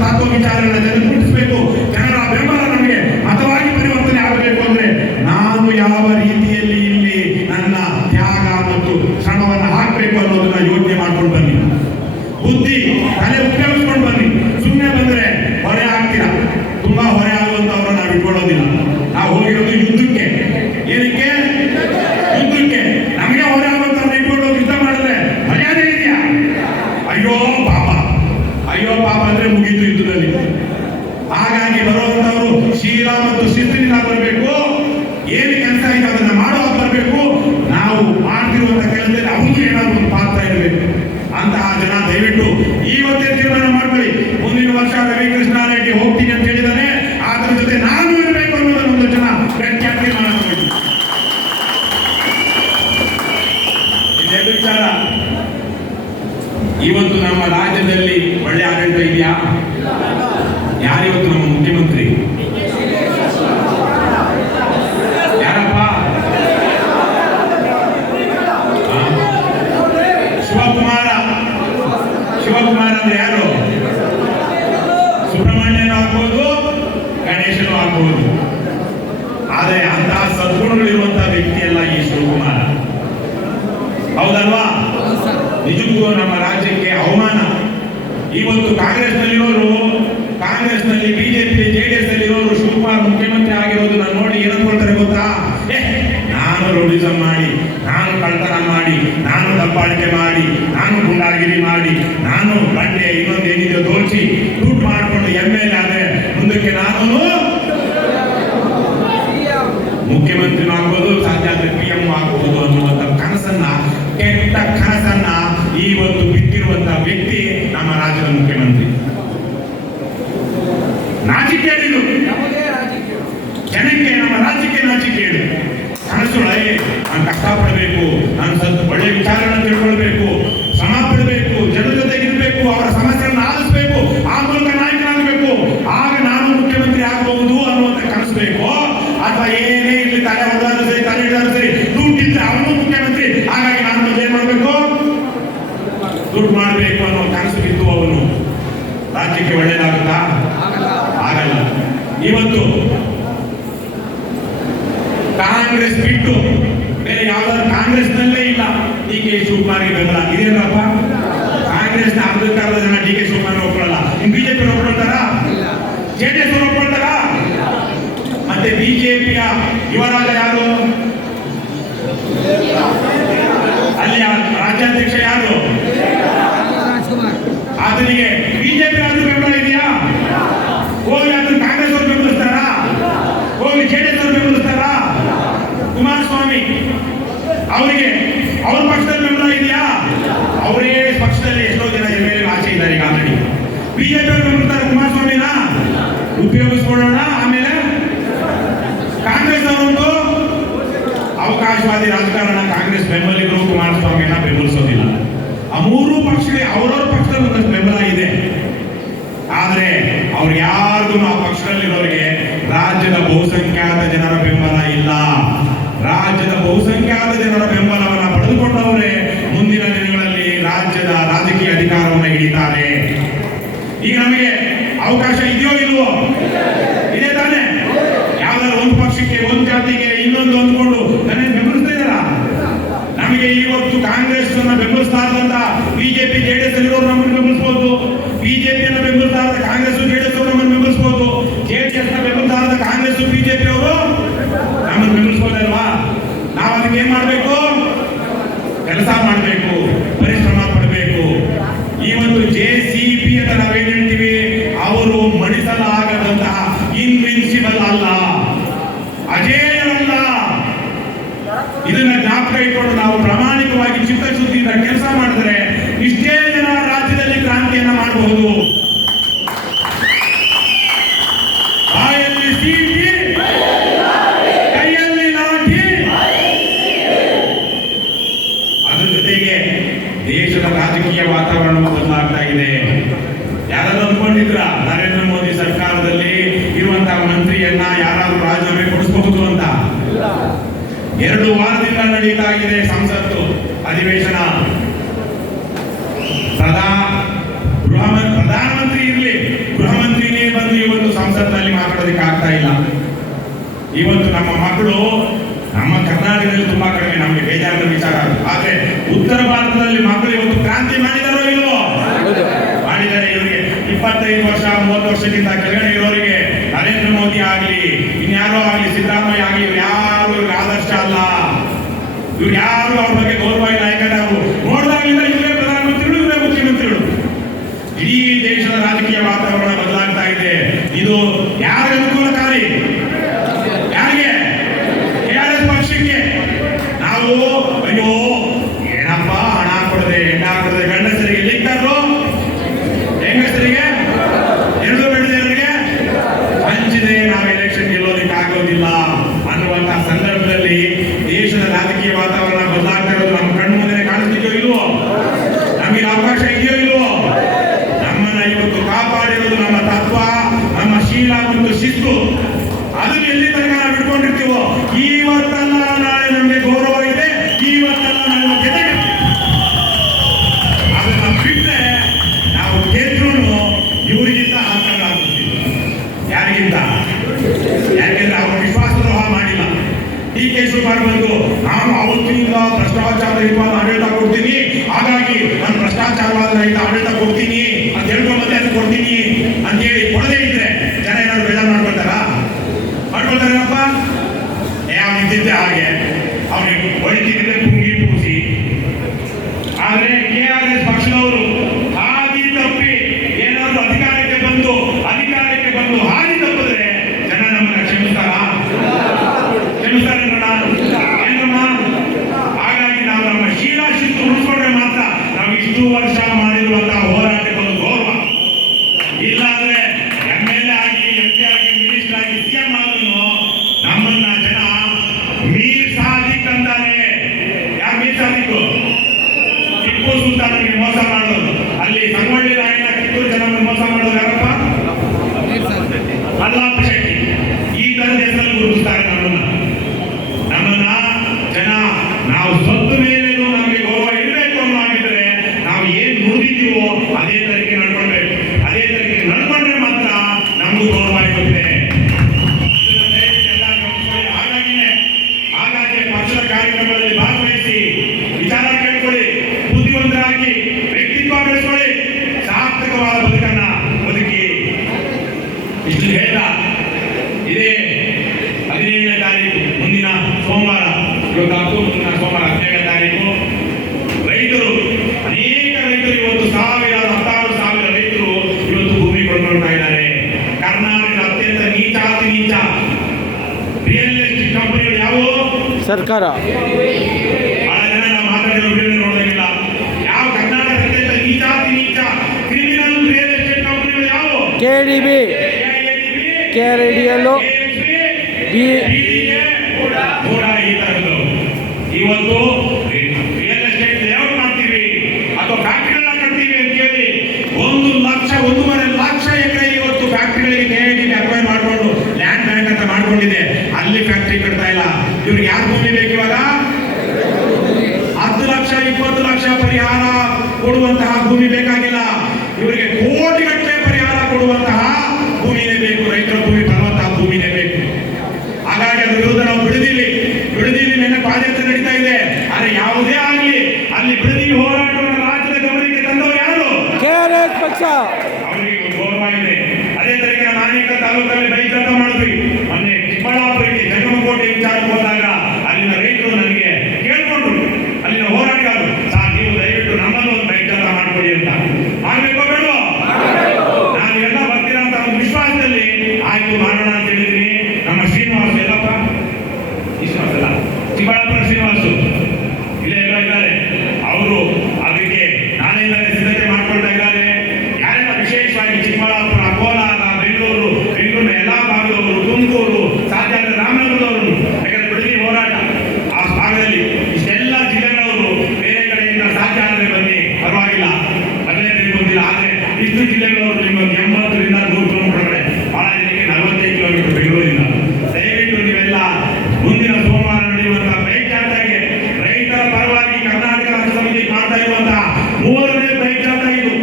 ತತ್ವವಿಚಾರಗಳನ್ನ ಜನರಿಗೆ ಮುಟ್ಟಿಸಬೇಕು. ಜನರ ಬೆಂಬಲ ನಮಗೆ ಮತವಾಗಿ ಪರಿವರ್ತನೆ ಆಗಬೇಕು ಅಂದ್ರೆ ನಾನು ಯಾವ ರೀತಿಯಲ್ಲಿ ಇಲ್ಲಿ ನನ್ನ ತ್ಯಾಗ ಮತ್ತು ಶ್ರಮವನ್ನು ಹಾಕಬೇಕು ಅನ್ನೋದನ್ನ ಯೋಚನೆ ಮಾಡ್ಕೊಂಡು ಬನ್ನಿ. ಬುದ್ಧಿ ತಲೆ ಉಪಯೋಗಿಸ್ಕೊಂಡು ಬನ್ನಿ. ಸುಮ್ಮನೆ ಬಂದ್ರೆ ಹೊರೆ ಆಗ್ತೀರಾ. ತುಂಬಾ ಹೊರೆ ಆಗುವಂತವ್ರನ್ನ ನಾವು ಇಟ್ಕೊಳ್ಳೋದಿಲ್ಲ. ನಾವು ಹೋಗಿರೋದು ಯುದ್ಧಕ್ಕೆ. ಏನಕ್ಕೆ? ಯುದ್ಧಕ್ಕೆ. ನಮಗೆ ಹೊರೆ ಆಗುವಂತವ್ರನ್ನ ಇಟ್ಕೊಂಡು ಯುದ್ಧ ಮಾಡಿದ್ರೆ ಮರ್ಯಾದೆ ಇದೆಯಾ? ಅಯ್ಯೋ ಪಾಪ, ಅಯ್ಯೋ ಪಾಪ ಅಂದ್ರೆ ಮುಗೀತು ಯುದ್ಧದಲ್ಲಿ. ಹಾಗಾಗಿ ಬರುವಂತವರು ಶೀಲ ಮತ್ತು ಶಿಸ್ತಿನಿಂದ ಬರಬೇಕು. ಏನು ಕೆಲಸ ಇದೆ ಅದನ್ನ ಮಾಡುವಾಗ ಬರಬೇಕು. ನಾವು ಮಾಡ್ತಿರುವಂತ ಕೆಲಸದಲ್ಲಿ ಅವ್ರಿಗೂ ಏನಾದ್ರು ಒಂದು ಪಾತ್ರ ಇರಬೇಕು. ಅಂತಹ ಜನ ದಯವಿಟ್ಟು ಇವತ್ತೇ ತೀರ್ಮಾನ ಮಾಡ್ಕೊಳ್ಳಿ. ಮುಂದಿನ ವರ್ಷ ರವಿ ಕೃಷ್ಣಾರೆಡ್ಡಿ ಹೋಗ್ತೀನಿ ಅಂತ ಹೇಳಿದಾನೆ, ಅದ್ರ ಜೊತೆ ನಾನು ಇರಬೇಕು ಅನ್ನೋದನ್ನೊಂದು ಜನ ಗಟ್ಟಿಯಾಗಿ ತೀರ್ಮಾನ ಮಾಡಬೇಕು. ಇದೆರಡು ವಿಚಾರ. ಇವತ್ತು ನಮ್ಮ ರಾಜ್ಯದಲ್ಲಿ ಒಳ್ಳೆ ಆಡಳಿತ ಇದೆಯಾ? ಯಾರಿವತ್ತು ನಮ್ಮ ಮುಖ್ಯಮಂತ್ರಿ? ಯಾರಪ್ಪ? ಶಿವಕುಮಾರ. ಶಿವಕುಮಾರ್ ಅಂದ್ರೆ ಯಾರು? ಸುಬ್ರಹ್ಮಣ್ಯನೂ ಆಗ್ಬೋದು, ಗಣೇಶನೂ ಆಗ್ಬೋದು. ಆದ್ರೆ ಅಂತಹ ಸದ್ಗುಣಗಳಿರುವಂತಹ ವ್ಯಕ್ತಿಯಲ್ಲ ಈ ಶಿವಕುಮಾರ. ಹೌದಲ್ವಾ? ನಿಜಕ್ಕೂ ನಮ್ಮ ರಾಜ್ಯಕ್ಕೆ ಅವಮಾನ. ಇವತ್ತು ಕಾಂಗ್ರೆಸ್ನಲ್ಲಿ ಬಿಜೆಪಿ ಜೆಡಿಎಸ್ ಅಲ್ಲಿರೋರು ಶಿವಕುಮಾರ್ ಮುಖ್ಯಮಂತ್ರಿ ಆಗಿರೋದನ್ನ ನೋಡಿ ಏನಂದ್ಕೊಳ್ತಾರೆ ಗೊತ್ತಾ? ನಾನು ರೌಡಿಸಂ ಮಾಡಿ, ನಾನು ಕಳ್ತನ ಮಾಡಿ, ನಾನು ದಬ್ಬಾಳಿಕೆ ಮಾಡಿ, ನಾನು ಗುಂಡಾಗಿರಿ ಮಾಡಿ, ನಾನು ಬಂಡೆ ಇನ್ನೊಂದೇನಿದೆ ದೋಚಿ ದುಡ್ಡು ಮಾಡಿಕೊಂಡು MLA ಆದ್ರೆ ಮುಂದಕ್ಕೆ ನಾನು ಮುಖ್ಯಮಂತ್ರಿ ಆಗ್ಬೋದು, ಸಾಧ್ಯ ಆದ್ರೆ PM ಆಗ್ಬೋದು ಅನ್ನುವಂತ ಕನಸನ್ನ, ಕೆಟ್ಟ ಕನಸನ್ನ ಇವತ್ತು ಬಿಟ್ಟಿರುವಂತಹ ವ್ಯಕ್ತಿ ನಮ್ಮ ರಾಜ್ಯದ ಮುಖ್ಯಮಂತ್ರಿ. ನಾಚಿಕೇಡಿದು ಜನಕ್ಕೆ, ನಮ್ಮ ರಾಜ್ಯಕ್ಕೆ ನಾಚಿಕೇಡು. ಕನಸುಗಳೇ ನಾನು ಕಷ್ಟಪಡಬೇಕು, ನಾನು ಒಳ್ಳೆ ವಿಚಾರಗಳನ್ನು ತಿಳ್ಕೊಳ್ಬೇಕು, ಶ್ರಮ ಪಡಬೇಕು, ಜನರ ಜೊತೆಗಿರ್ಬೇಕು, ಅವರ ಸಮಸ್ಯೆಗಳನ್ನು ಆಲಿಸಬೇಕು, ಆ ಮೂಲಕ ನಾಯಕನಾಗಬೇಕು, ಆಗ ನಾನು ಮುಖ್ಯಮಂತ್ರಿ ಆಗಬಹುದು ಅನ್ನುವಂತ ಕನಸು ಬೇಕು. ಅಥವಾ ಏನೇ ಇಲ್ಲಿ ತಲೆ ಹೊಡೆದಾದ್ರೂ ಸರಿ, ತಲೆ ಹಿಡಿದಾದ್ರೂ ಸರಿ, ದುಡ್ಡಿದ್ರೆ ಅವನು ಮುಖ್ಯಮಂತ್ರಿ, ಹಾಗಾಗಿ ನಾನು ಮೊದಲು ಏನ್ ಮಾಡ್ಬೇಕು? ದುಡ್ಡು ಮಾಡಬೇಕು ಅನ್ನೋ ಕನಸು ಬಿದ್ದು ಅವನು ರಾಜ್ಯಕ್ಕೆ ಒಳ್ಳೇದಾಗುತ್ತಾ? ಆಗಲ್ಲ. ಇವತ್ತು ಕಾಂಗ್ರೆಸ್ ಬಿಟ್ಟು ಬೇರೆ ಯಾವ್ದಾದ್ರು ಕಾಂಗ್ರೆಸ್ನಲ್ಲೇ ಇಲ್ಲ DK ಶಿವಕುಮಾರ್ಗೆ ಬೆಂಬಲ. ಇದೇನಪ್ಪ? ಕಾಂಗ್ರೆಸ್ನ ಅರ್ಧಕ್ಕಾದ ಜನ DK ಶಿವಕುಮಾರ್ ಒಪ್ಕೊಳ್ಳಲ್ಲ. ಬಿಜೆಪಿ ಒಪ್ಕೊಳ್ತಾರ? ಜೆಡಿಎಸ್ ಒಪ್ಕೊಳ್ತಾರ? ಮತ್ತೆ ಬಿಜೆಪಿಯ ಯುವರಾಜ ಯಾರು? ಅಲ್ಲಿ ರಾಜ್ಯಾಧ್ಯಕ್ಷ ಯಾರು? ಆತನಿಗೆ ಬಿಜೆಪಿ ಆದ್ರೂ ಬೆಂಬಲ ಇದೆಯಾ? ಹೋಗಿ ಆದ್ರೂ ಕಾಂಗ್ರೆಸ್ ಅವರು ಬೆಂಬಲಿಸ್ತಾರ? ಹೋಗಿ ಜೆಡಿಎಸ್ ಅವರು ಬೆಂಬಲಿಸ್ತಾರ? ಕುಮಾರಸ್ವಾಮಿ ಅವರಿಗೆ ಅವ್ರ ಪಕ್ಷದಲ್ಲಿ ಬೆಂಬಲ ಇದೆಯಾ? ಅವರೇ ಪಕ್ಷದಲ್ಲಿ ಎಷ್ಟೋ ಜನ MLA ಆಚೆ ಇದ್ದಾರೆ. ಈಗ ಆಲ್ರೆಡಿ ಬಿಜೆಪಿ ಅವರು ಬೆಂಬಲಿಸ್ತಾರೆ ಕುಮಾರಸ್ವಾಮಿನ. ಉಪಯೋಗಿಸ್ಕೊಳ್ಳೋಣ. ಆಮೇಲೆ ಕಾಂಗ್ರೆಸ್ ಅವರೊಂದು ಅವಕಾಶವಾದಿ ರಾಜಕಾರಣ. ಕಾಂಗ್ರೆಸ್ ಬೆಂಬಲಿಗರು ಕುಮಾರಸ್ವಾಮಿಯನ್ನ ಬೆಂಬಲಿಸೋದಿಲ್ಲ. ಆ ಮೂರು ಪಕ್ಷಗಳಿಗೆ ಅವರವ್ರ ಪಕ್ಷದಲ್ಲಿ ಒಂದಷ್ಟು ಬೆಂಬಲ ಇದೆ. ಆದ್ರೆ ಅವ್ರು ಯಾರಿಗೂ ಆ ಪಕ್ಷದಲ್ಲಿರೋರಿಗೆ ರಾಜ್ಯದ ಬಹುಸಂಖ್ಯಾತ ಜನರ ಬೆಂಬಲ ಇಲ್ಲ. ರಾಜ್ಯದ ಬಹುಸಂಖ್ಯಾತ ಜನರ ಬೆಂಬಲವನ್ನು ಪಡೆದುಕೊಂಡವರೇ ಮುಂದಿನ ದಿನಗಳಲ್ಲಿ ರಾಜ್ಯದ ರಾಜಕೀಯ ಅಧಿಕಾರವನ್ನು ಹಿಡಿತಾರೆ. ಈಗ ನಮಗೆ ಅವಕಾಶ ಇದೆಯೋ ಇಲ್ವೋ? ಇದೆ ತಾನೆ? ಯಾವ್ದಾದ್ರು ಒಂದು ಪಕ್ಷಕ್ಕೆ, ಒಂದು ಜಾತಿಗೆ ಇನ್ನೊಂದು ಅಂದ್ಕೊಂಡು ನನಗೆ ಬೆಂಬಲಿಸ್ತಾ ಇದ್ದಾರ? ನಮಗೆ ಇವತ್ತು ಕಾಂಗ್ರೆಸ್ ಬೆಂಬಲಿಸ್ತಾ ಇದ್ದಂತ ಬಿಜೆಪಿ ಜೆಡಿಎಸ್ ಅಲ್ಲಿರೋರು ನಮ್ಮನ್ನು ಬೆಂಬಲಿಸಬಹುದು. ಬಿಜೆಪಿಯನ್ನು ಬೆಂಬಲಿಸ್ತಾ ಇದ್ದ ಕಾಂಗ್ರೆಸ್ ಜೆಡಿಎಸ್ ಅವರು ನಮ್ಮನ್ನು ಬೆಂಬಲಿಸಬಹುದು. ಜೆಡಿಎಸ್ ನ ಬೆಂಬಲಿಸ್ತಾ ಇದ್ದ ಕಾಂಗ್ರೆಸ್ ಬಿಜೆಪಿ ಅವರು ನಮ್ಮನ್ನು ಬೆಂಬಲಿಸಬಹುದಲ್ವಾ? ನಾವು ಅದಕ್ಕೆ ಏನ್ ಮಾಡ್ಬೇಕು? ಕೆಲಸ ಮಾಡಬೇಕು, ಪರಿಶ್ರಮ ಪಡಬೇಕು. ಇವತ್ತು JCB ಅಂತ ನಾವೇನ್ ಹೇಳ್ತೀವಿ, ಅವರು ಮಣಿಸಲಾಗದಂತಹ ಇನ್ವಿನ್ಸಿಬಲ್ ಅಲ್ಲ, ಅಜೇಯರಲ್ಲ. ಇದನ್ನ ಜ್ಞಾಪಕ ಇಟ್ಕೊಂಡು ನಾವು ಪ್ರಾಮಾಣಿಕವಾಗಿ ಚಿತ್ತಶುದ್ಧಿಯಿಂದ ಕೆಲಸ ಮಾಡಿದ್ರೆ ಇಷ್ಟೇ ಜನ ರಾಜ್ಯದಲ್ಲಿ ಕ್ರಾಂತಿಯನ್ನ ಮಾಡಬಹುದು. ಬಾಯಲ್ಲಿ ಸೀಟಿ, ಕೈಯಲ್ಲಿ ಲಾಠಿ. ಅದ್ರ ಜೊತೆಗೆ ದೇಶದ ರಾಜಕೀಯ ವಾತಾವರಣ ಬದಲಾಗ್ತಾ ಇದೆ. ಯಾರಾದ್ರೂ ಅಂದ್ಕೊಂಡಿದ್ರ ನರೇಂದ್ರ ಮೋದಿ ಸರ್ಕಾರದಲ್ಲಿ ಇರುವಂತಹ ಮಂತ್ರಿಯನ್ನ ಯಾರಾದ್ರೂ ರಾಜೀನಾಮೆ ಕೊಡಿಸಬಹುದು ಅಂತ? 2 ವಾರದಿಂದ ನಡೀತಾ ಇದೆ ಸಂಸತ್ತು ಅಧಿವೇಶನ. ಪ್ರಧಾನಮಂತ್ರಿ ಇರಲಿ, ಗೃಹ ಸಂಸತ್ನಲ್ಲಿ ಮಾತಾಡೋದಕ್ಕೆ ಆಗ್ತಾ ಇಲ್ಲ. ಇವತ್ತು ನಮ್ಮ ಮಕ್ಕಳು ನಮ್ಮ ಕರ್ನಾಟಕದಲ್ಲಿ ತುಂಬಾ ಕಡಿಮೆ, ನಮಗೆ ಬೇಜಾರಿನ ವಿಚಾರ. ಆದ್ರೆ ಉತ್ತರ ಭಾರತದಲ್ಲಿ ಮಕ್ಕಳು ಇವತ್ತು ಕ್ರಾಂತಿ ಮಾಡಿದಾರೋ ಇಲ್ವೋ? ಮಾಡಿದ್ದಾರೆ. ಇವರಿಗೆ 25 ವರ್ಷ 30 ವರ್ಷಕ್ಕಿಂತ ಕೆಳಗಡೆ ಇರೋರಿಗೆ ನರೇಂದ್ರ ಮೋದಿ ಆಗ್ಲಿ, ಇನ್ಯಾರೋ ಆಗ್ಲಿ, ಸಿದ್ದರಾಮಯ್ಯ ಆಗ್ಲಿ, ಇವ್ರು ಯಾರು ಇವ್ರಿಗೆ ಆದರ್ಶ ಅಲ್ಲ. ಇವ್ರು ಯಾರು ಅವ್ರ ಬಗ್ಗೆ ಗೌರವ ಇಲ್ಲ. ಯಾಕಂದ್ರೆ ಅವರು ನೋಡಿದಾಗಲಿಂದ ಇವರೇ ಪ್ರಧಾನಮಂತ್ರಿಗಳು, ಇವರೇ ಮುಖ್ಯಮಂತ್ರಿಗಳು. ಇಡೀ ದೇಶದ ರಾಜಕೀಯ ವಾತಾವರಣ ಬದಲಾಗ್ತಾ ಇದೆ. ಇದು ಯಾರ ಅನುಕೂಲಕಾರಿ? ಯಾರಿಗೆ? KRS ಪಕ್ಷಕ್ಕೆ. ನಾವು ಅಯ್ಯೋ ಏನಪ್ಪ ಹಣ ಕೊಡದೆ ಹೆಣ್ಣ ಕೊಡದೆ ಗಂಡಸರಿಗೆ ಲಿಕ್ಕರು, ಹೆಂಗಸರಿಗೆ ಎರಡು ಬೆಳೆದವರಿಗೆ ಹಂಚಿದೆ ನಾವು ಎಲೆಕ್ಷನ್ ಗೆಲ್ಲೋದಕ್ಕೆ ಆಗೋದಿಲ್ಲ ಅನ್ನುವಂತ ಸಂದರ್ಭದಲ್ಲಿ ದೇಶದ ರಾಜಕೀಯ ವಾತಾವರಣ ಬದಲಾಗ್ತಾ ಇರೋದು ನಮ್ಮ ಕಣ್ಣು ಮುಂದೆ ಕಾಣಿಸ್ತಿದೆಯೋ ಇಲ್ವೋ? ನಮಗೆ ಅವಕಾಶ ಇದೆಯೋ ಇಲ್ವೋ? ನಮ್ಮನ್ನ ಇವತ್ತು ಕಾಪಾಡಿರೋದು ನಮ್ಮ ತತ್ವ, ನಮ್ಮ ಶೀಲ ಮತ್ತು ಶಿಸ್ತು. ಅದನ್ನು ಎಲ್ಲಿ ತನಕ ನಾವು ಇಟ್ಕೊಂಡಿರ್ತೀವೋ, ಇವತ್ತಲ್ಲ ನಾಳೆ ನಮಗೆ ಗೌರವ ಇದೆ, ಇವತ್ತಲ್ಲ ನಾಳೆ ನಮ್ಮ ಜೊತೆಗೆ. ಅದನ್ನ ಬಿಟ್ಟರೆ ನಾವು ಗೆದ್ರು ಇವರಿಗಿಂತ ಹಾಕಲಾಗುತ್ತೀವಿ. ಯಾರಿಗಿಂತ? ಯಾಕೆಂದ್ರೆ ಅವರು ವಿಶ್ವಾಸದ್ರೋಹ ಮಾಡಿಲ್ಲ. DK ಶಿವಕುಮಾರ್ ಬಂದು ನಾನು ಅವತ್ತಿನಿಂದ ಭ್ರಷ್ಟಾಚಾರಯುತವಾದ ಆಡಳಿತ ಕೊಡ್ತೀನಿ, ಹಾಗಾಗಿ ನಾನು ಭ್ರಷ್ಟಾಚಾರವಾದ ರಹಿತ ಆಡಳಿತ ಕೊಡ್ತೀನಿ ಅಂತ ಹೇಳ್ಕೊಂಡ್ಬಂದೆ, ಅದು ಕೊಡ್ತೀನಿ ಅಂತೇಳಿ ಕೊಡದೇ ಇದ್ರೆ ಜನ ಏನಾದ್ರು ಬೇಜಾರು ಮಾಡ್ಕೊಳ್ತಾರಪ್ಪ. ಅವನಿದ್ದಿದ್ದೆ ಹಾಗೆ ಅವನಿಗೆ ಒಳಿತಿದ್ರೆ ಪುಂಗಿ ಪೂಸಿ. ಆದ್ರೆ KRS ಪಕ್ಷದವರು ಹಾದಿ ತಪ್ಪಿ ಏನಾದ್ರು ಅಧಿಕಾರಕ್ಕೆ ಬಂದು ಹಾದಿ ತಪ್ಪಿದ್ರೆ ಜನ ನಮ್ಮನ್ನ ಕ್ಷಮಿಸ್ತಾರ? ಏನಮ್ಮ? ಹಾಗಾಗಿ ನಾವು ನಮ್ಮ ಶೀಲಾ ಶಿಸ್ತು ಉಳಿಸ್ಕೊಂಡ್ರೆ ಮಾತ್ರ ನಾವು ಇಷ್ಟು ವರ್ಷ ಮಾಡಿರುವಂತಹ ಹೋರಾಟಕ್ಕೆ ಒಂದು ಗೌರವ. ಇಲ್ಲಾಂದ್ರೆ MLA ಆಗಿ, MP ಆಗಿ, ಮಿನಿಸ್ಟರ್ ಆಗಿ, CM ಆದ್ರೂ ನಮ್ಮನ್ನ ಜನ ಮೀರ್ ಸಾದಿಕ್ ಅಂತಾರೆ. ಯಾರು ಮೀರ್ ಸಾದಿಕ್? ಟಿಪ್ಪು ಸುಲ್ತಾನ್ಗೆ ಮೋಸ ಮಾಡೋದು. ಅಲ್ಲಿ ಸಂಗೊಳ್ಳಿ ರಾಯಣ್ಣ ಕಿತ್ತೂರು ಜನರನ್ನು ಮೋಸ ಮಾಡೋದು ಯಾರಪ್ಪ? ಮಲ್ಲಾಪ ಶೆಟ್ಟಿ. ಈ ತರದ ಹೆಸರಲ್ಲಿ ಗುರುತಿಸ್ತಾರೆ ನಮ್ಮನ್ನ ಜನ. ನಾವು ಸತ್ತು ಮೇಲೇನು ನಮಗೆ ಗೌರವ ಇರಬೇಕು ಅನ್ನೋಗಿದ್ರೆ ನಾವು ಏನ್ ನುಡಿದೀವೋ ಅದೇ ತರಕ್ಕೆ ನಡ್ಕೊಳ್ಬೇಕು. ಅದೇ ತರಕ್ಕೆ ನಡ್ಕೊಂಡ್ರೆ ಮಾತ್ರ ನಮಗೂ ಗೌರವ ಇರುತ್ತೆ. ಹಾಗಾಗಿ ಪಕ್ಷದ ಕಾರ್ಯಕ್ರಮಗಳಲ್ಲಿ ಭಾಗವಹಿಸಿ, ವಿಚಾರ ಕೇಳ್ಕೊಳ್ಳಿ, ಬುದ್ಧಿವಂತರಾಗಿ ವ್ಯಕ್ತಿತ್ವ ಬೆಳೆಸ್ಕೊಳ್ಳಿ, ಸಾರ್ಥಕವಾದ ಬದುಕನ್ನ ಬದುಕಿ. ಇಷ್ಟು ಹೇಳ್ದ ಇದೇ 15ನೇ ತಾರೀಕು ಮುಂದಿನ ಸೋಮವಾರ, ಇವತ್ತು ಮುಂದಿನ ಸೋಮವಾರ 17ನೇ ತಾರೀಕು ರೈತರು, ಅನೇಕ ರೈತರು ಇವತ್ತು ಹತ್ತಾರು ಸಾವಿರ ರೈತರು ಇವತ್ತು ಭೂಮಿ ಕೊಂಡ್ಕೊಳ್ತಾ ಇದ್ದಾರೆ. ಕರ್ನಾಟಕದ ಅತ್ಯಂತ ನೀಚ ರಿಯಲ್ ಎಸ್ಟೇಟ್ ಕಂಪನಿಗಳು ಯಾವುವು? ಸರ್ಕಾರ. ಬಹಳ ಜನ ನಾವು ಮಾತಾಡಿರೋ ವಿಡಿಯೋ ನೋಡೋದಿಲ್ಲ. ಯಾವ ಕರ್ನಾಟಕದ ಅತ್ಯಂತ ನೀಚ ಕ್ರಿಮಿನಲ್ ರಿಯಲ್ ಎಸ್ಟೇಟ್ ಕಂಪನಿಗಳು ಯಾವುವು? KDB, KRDL, ಕೂಡ ಈ ತರದ್ದು. ಇವತ್ತು ರಿಯಲ್ ಎಸ್ಟೇಟ್ ಲೇಔಟ್ ಮಾಡ್ತೀವಿ ಅಥವಾ ಫ್ಯಾಕ್ಟರಿಗಳನ್ನ ಕಟ್ತೀವಿ ಅಂತ ಹೇಳಿ 1-1.5 ಲಕ್ಷ ಎಕರೆ ಇವತ್ತು ಫ್ಯಾಕ್ಟರಿಗಳಿಗೆ KIDB ಅಕ್ವೈರ್ ಮಾಡಿಕೊಂಡು ಲ್ಯಾಂಡ್ ಬ್ಯಾಂಕ್ ಅಂತ ಮಾಡ್ಕೊಂಡಿದೆ. ಅಲ್ಲಿ ಫ್ಯಾಕ್ಟರಿ ಕಟ್ತಾ ಇಲ್ಲ. ಇವ್ರಿಗೆ ಯಾರು ಭೂಮಿ ಬೇಕು ಇವಾಗ? 10 ಲಕ್ಷ 20 ಲಕ್ಷ ಪರಿಹಾರ ಕೊಡುವಂತಹ ಭೂಮಿ ಬೇಕಾಗಿಲ್ಲ. ಇವರಿಗೆ ಕೋಟಿಗಟ್ಟಲೆ ಪರಿಹಾರ ಕೊಡುವಂತಹ ಭೂಮಿನೇ ಬೇಕು. ರೈತರ ಭೂಮಿ ಬರುವಂತಹ ಭೂಮಿನೇ ಬೇಕು. ಹಾಗಾಗಿ ಅದರ ವಿರುದ್ಧ ನಾವು ಬಿಡದಿಲ್ಲಿ ಮೇಲೆ ಪಾದಯಾತ್ರೆ ನಡೀತಾ ಇದೆ. ಆದ್ರೆ ಯಾವುದೇ ಆಗಲಿ ಅಲ್ಲಿ ಬಿಡದಿ ಹೋರಾಟವನ್ನು ರಾಜ್ಯದ ಗಮನಕ್ಕೆ ತಂದವರು ಯಾರು? KRS ಪಕ್ಷ. ಅವರಿಗೆ ಗೌರವ ಇದೆ. ಅದೇ ತರಕ್ಕೆ ನಮ್ಮ ಅನೇಕ ತಾಲೂಕಲ್ಲಿ ಬೈಕ್ ಜಾಥಾ ಮಾಡಿದ್ವಿ. ಮೊನ್ನೆ ಚಿಕ್ಕಬಳ್ಳಾಪುರಕ್ಕೆ ಜಂಗಮಕೋಟೆ ವಿಚಾರಕ್ಕೆ ಹೋದಾಗ ಅಲ್ಲಿನ ರೈತರು ನನಗೆ ಕೇಳ್ಕೊಂಡ್ರು, ಅಲ್ಲಿನ ಹೋರಾಟಗಾರರು, ನೀವು ದಯವಿಟ್ಟು ನಮ್ಮನ್ನು ಒಂದು ಬೈಕ್ ಜಾಥಾ ಮಾಡಿಕೊಡಿ ಅಂತ. ಆಗ್ಬೇಕೋ ಬೇಡವೋ? ನಾನು ಎಲ್ಲ ಬರ್ತೀರಾ ಅಂತ ಒಂದು ವಿಶ್ವಾಸದಲ್ಲಿ ಆಯ್ತು ಮಾಡೋಣ ಅಂತ ಹೇಳಿದ್ದೀನಿ. ನಮ್ಮ ಶ್ರೀನಿವಾಸ್ ಎಲ್ಲಪ್ಪ, ಚಿಕ್ಕಬಳ್ಳಾಪುರ ಶ್ರೀನಿವಾಸು ಇಲ್ಲೇ ಎಲ್ಲ ಇದ್ದಾರೆ. ಅವರು ಅದಕ್ಕೆ ನಾಳೆಯಿಂದಲೇ ಸಿದ್ಧತೆ ಮಾಡ್ಕೊಳ್ತಾ ಇದ್ದಾರೆ. ಯಾರೆಲ್ಲ ವಿಶೇಷವಾಗಿ ಚಿಕ್ಕಬಳ್ಳಾಪುರ, ಕೋಲಾರ, ಬೆಂಗಳೂರಿನ ಎಲ್ಲಾ ಭಾಗದವರು, ತುಮಕೂರು, ಸಾಧ್ಯ ಆದರೆ ರಾಮನಗರದವರು, ಯಾಕಂದ್ರೆ ಬಿಡದಿ ಹೋರಾಟ ಆ ಭಾಗದಲ್ಲಿ ಇಷ್ಟೆಲ್ಲ ಜಿಲ್ಲೆಗಳವರು ಬೇರೆ ಕಡೆಯಿಂದ ಸಾಧ್ಯ ಆದರೆ ಬನ್ನಿ, ಪರವಾಗಿಲ್ಲ, ಮೊದಲೇ ಬಂದಿಲ್ಲ. ಆದ್ರೆ ಇಷ್ಟು ಜಿಲ್ಲೆಗಳವರು ನಿಮ್ಮೊಂದು 80ರಿಂದ 100 ಕಿಲೋಮೀಟರ್, ಬಹಳ ಜನಕ್ಕೆ 45 ಕಿಲೋಮೀಟರ್ ಬೆಂಗಳೂರಿಂದ. ದಯವಿಟ್ಟು ನೀವೆಲ್ಲ ಮುಂದಿನ ಸೋಮವಾರ ನಡೆಯುವಂತಹ ಬೈಕ್ ಜಾಥಾಗೆ ರೈತರ ಪರವಾಗಿ ಕರ್ನಾಟಕ ರಾಜ್ಯ ಸಮಿತಿ ಮಾಡ್ತಾ ಇರುವಂತಹ 3ನೇ ಬೈಕ್ ಜಾಥಾ ಇದು.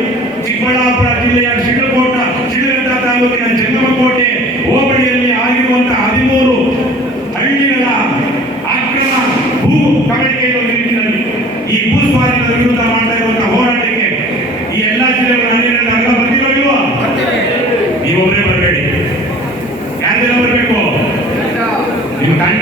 ಚಿಕ್ಕಬಳ್ಳಾಪುರ ಜಿಲ್ಲೆಯ ಶಿಡ್ಲಘಟ್ಟ ತಾಲೂಕಿನ ಜಂಗಮಕೋಟೆ ನೀವೊಬ್ಬರೇ ಬರಬೇಡಿ. ಯಾರಿಗೆಲ್ಲ ಬರಬೇಕು? ನಿಮ್ಮ ತಂಡ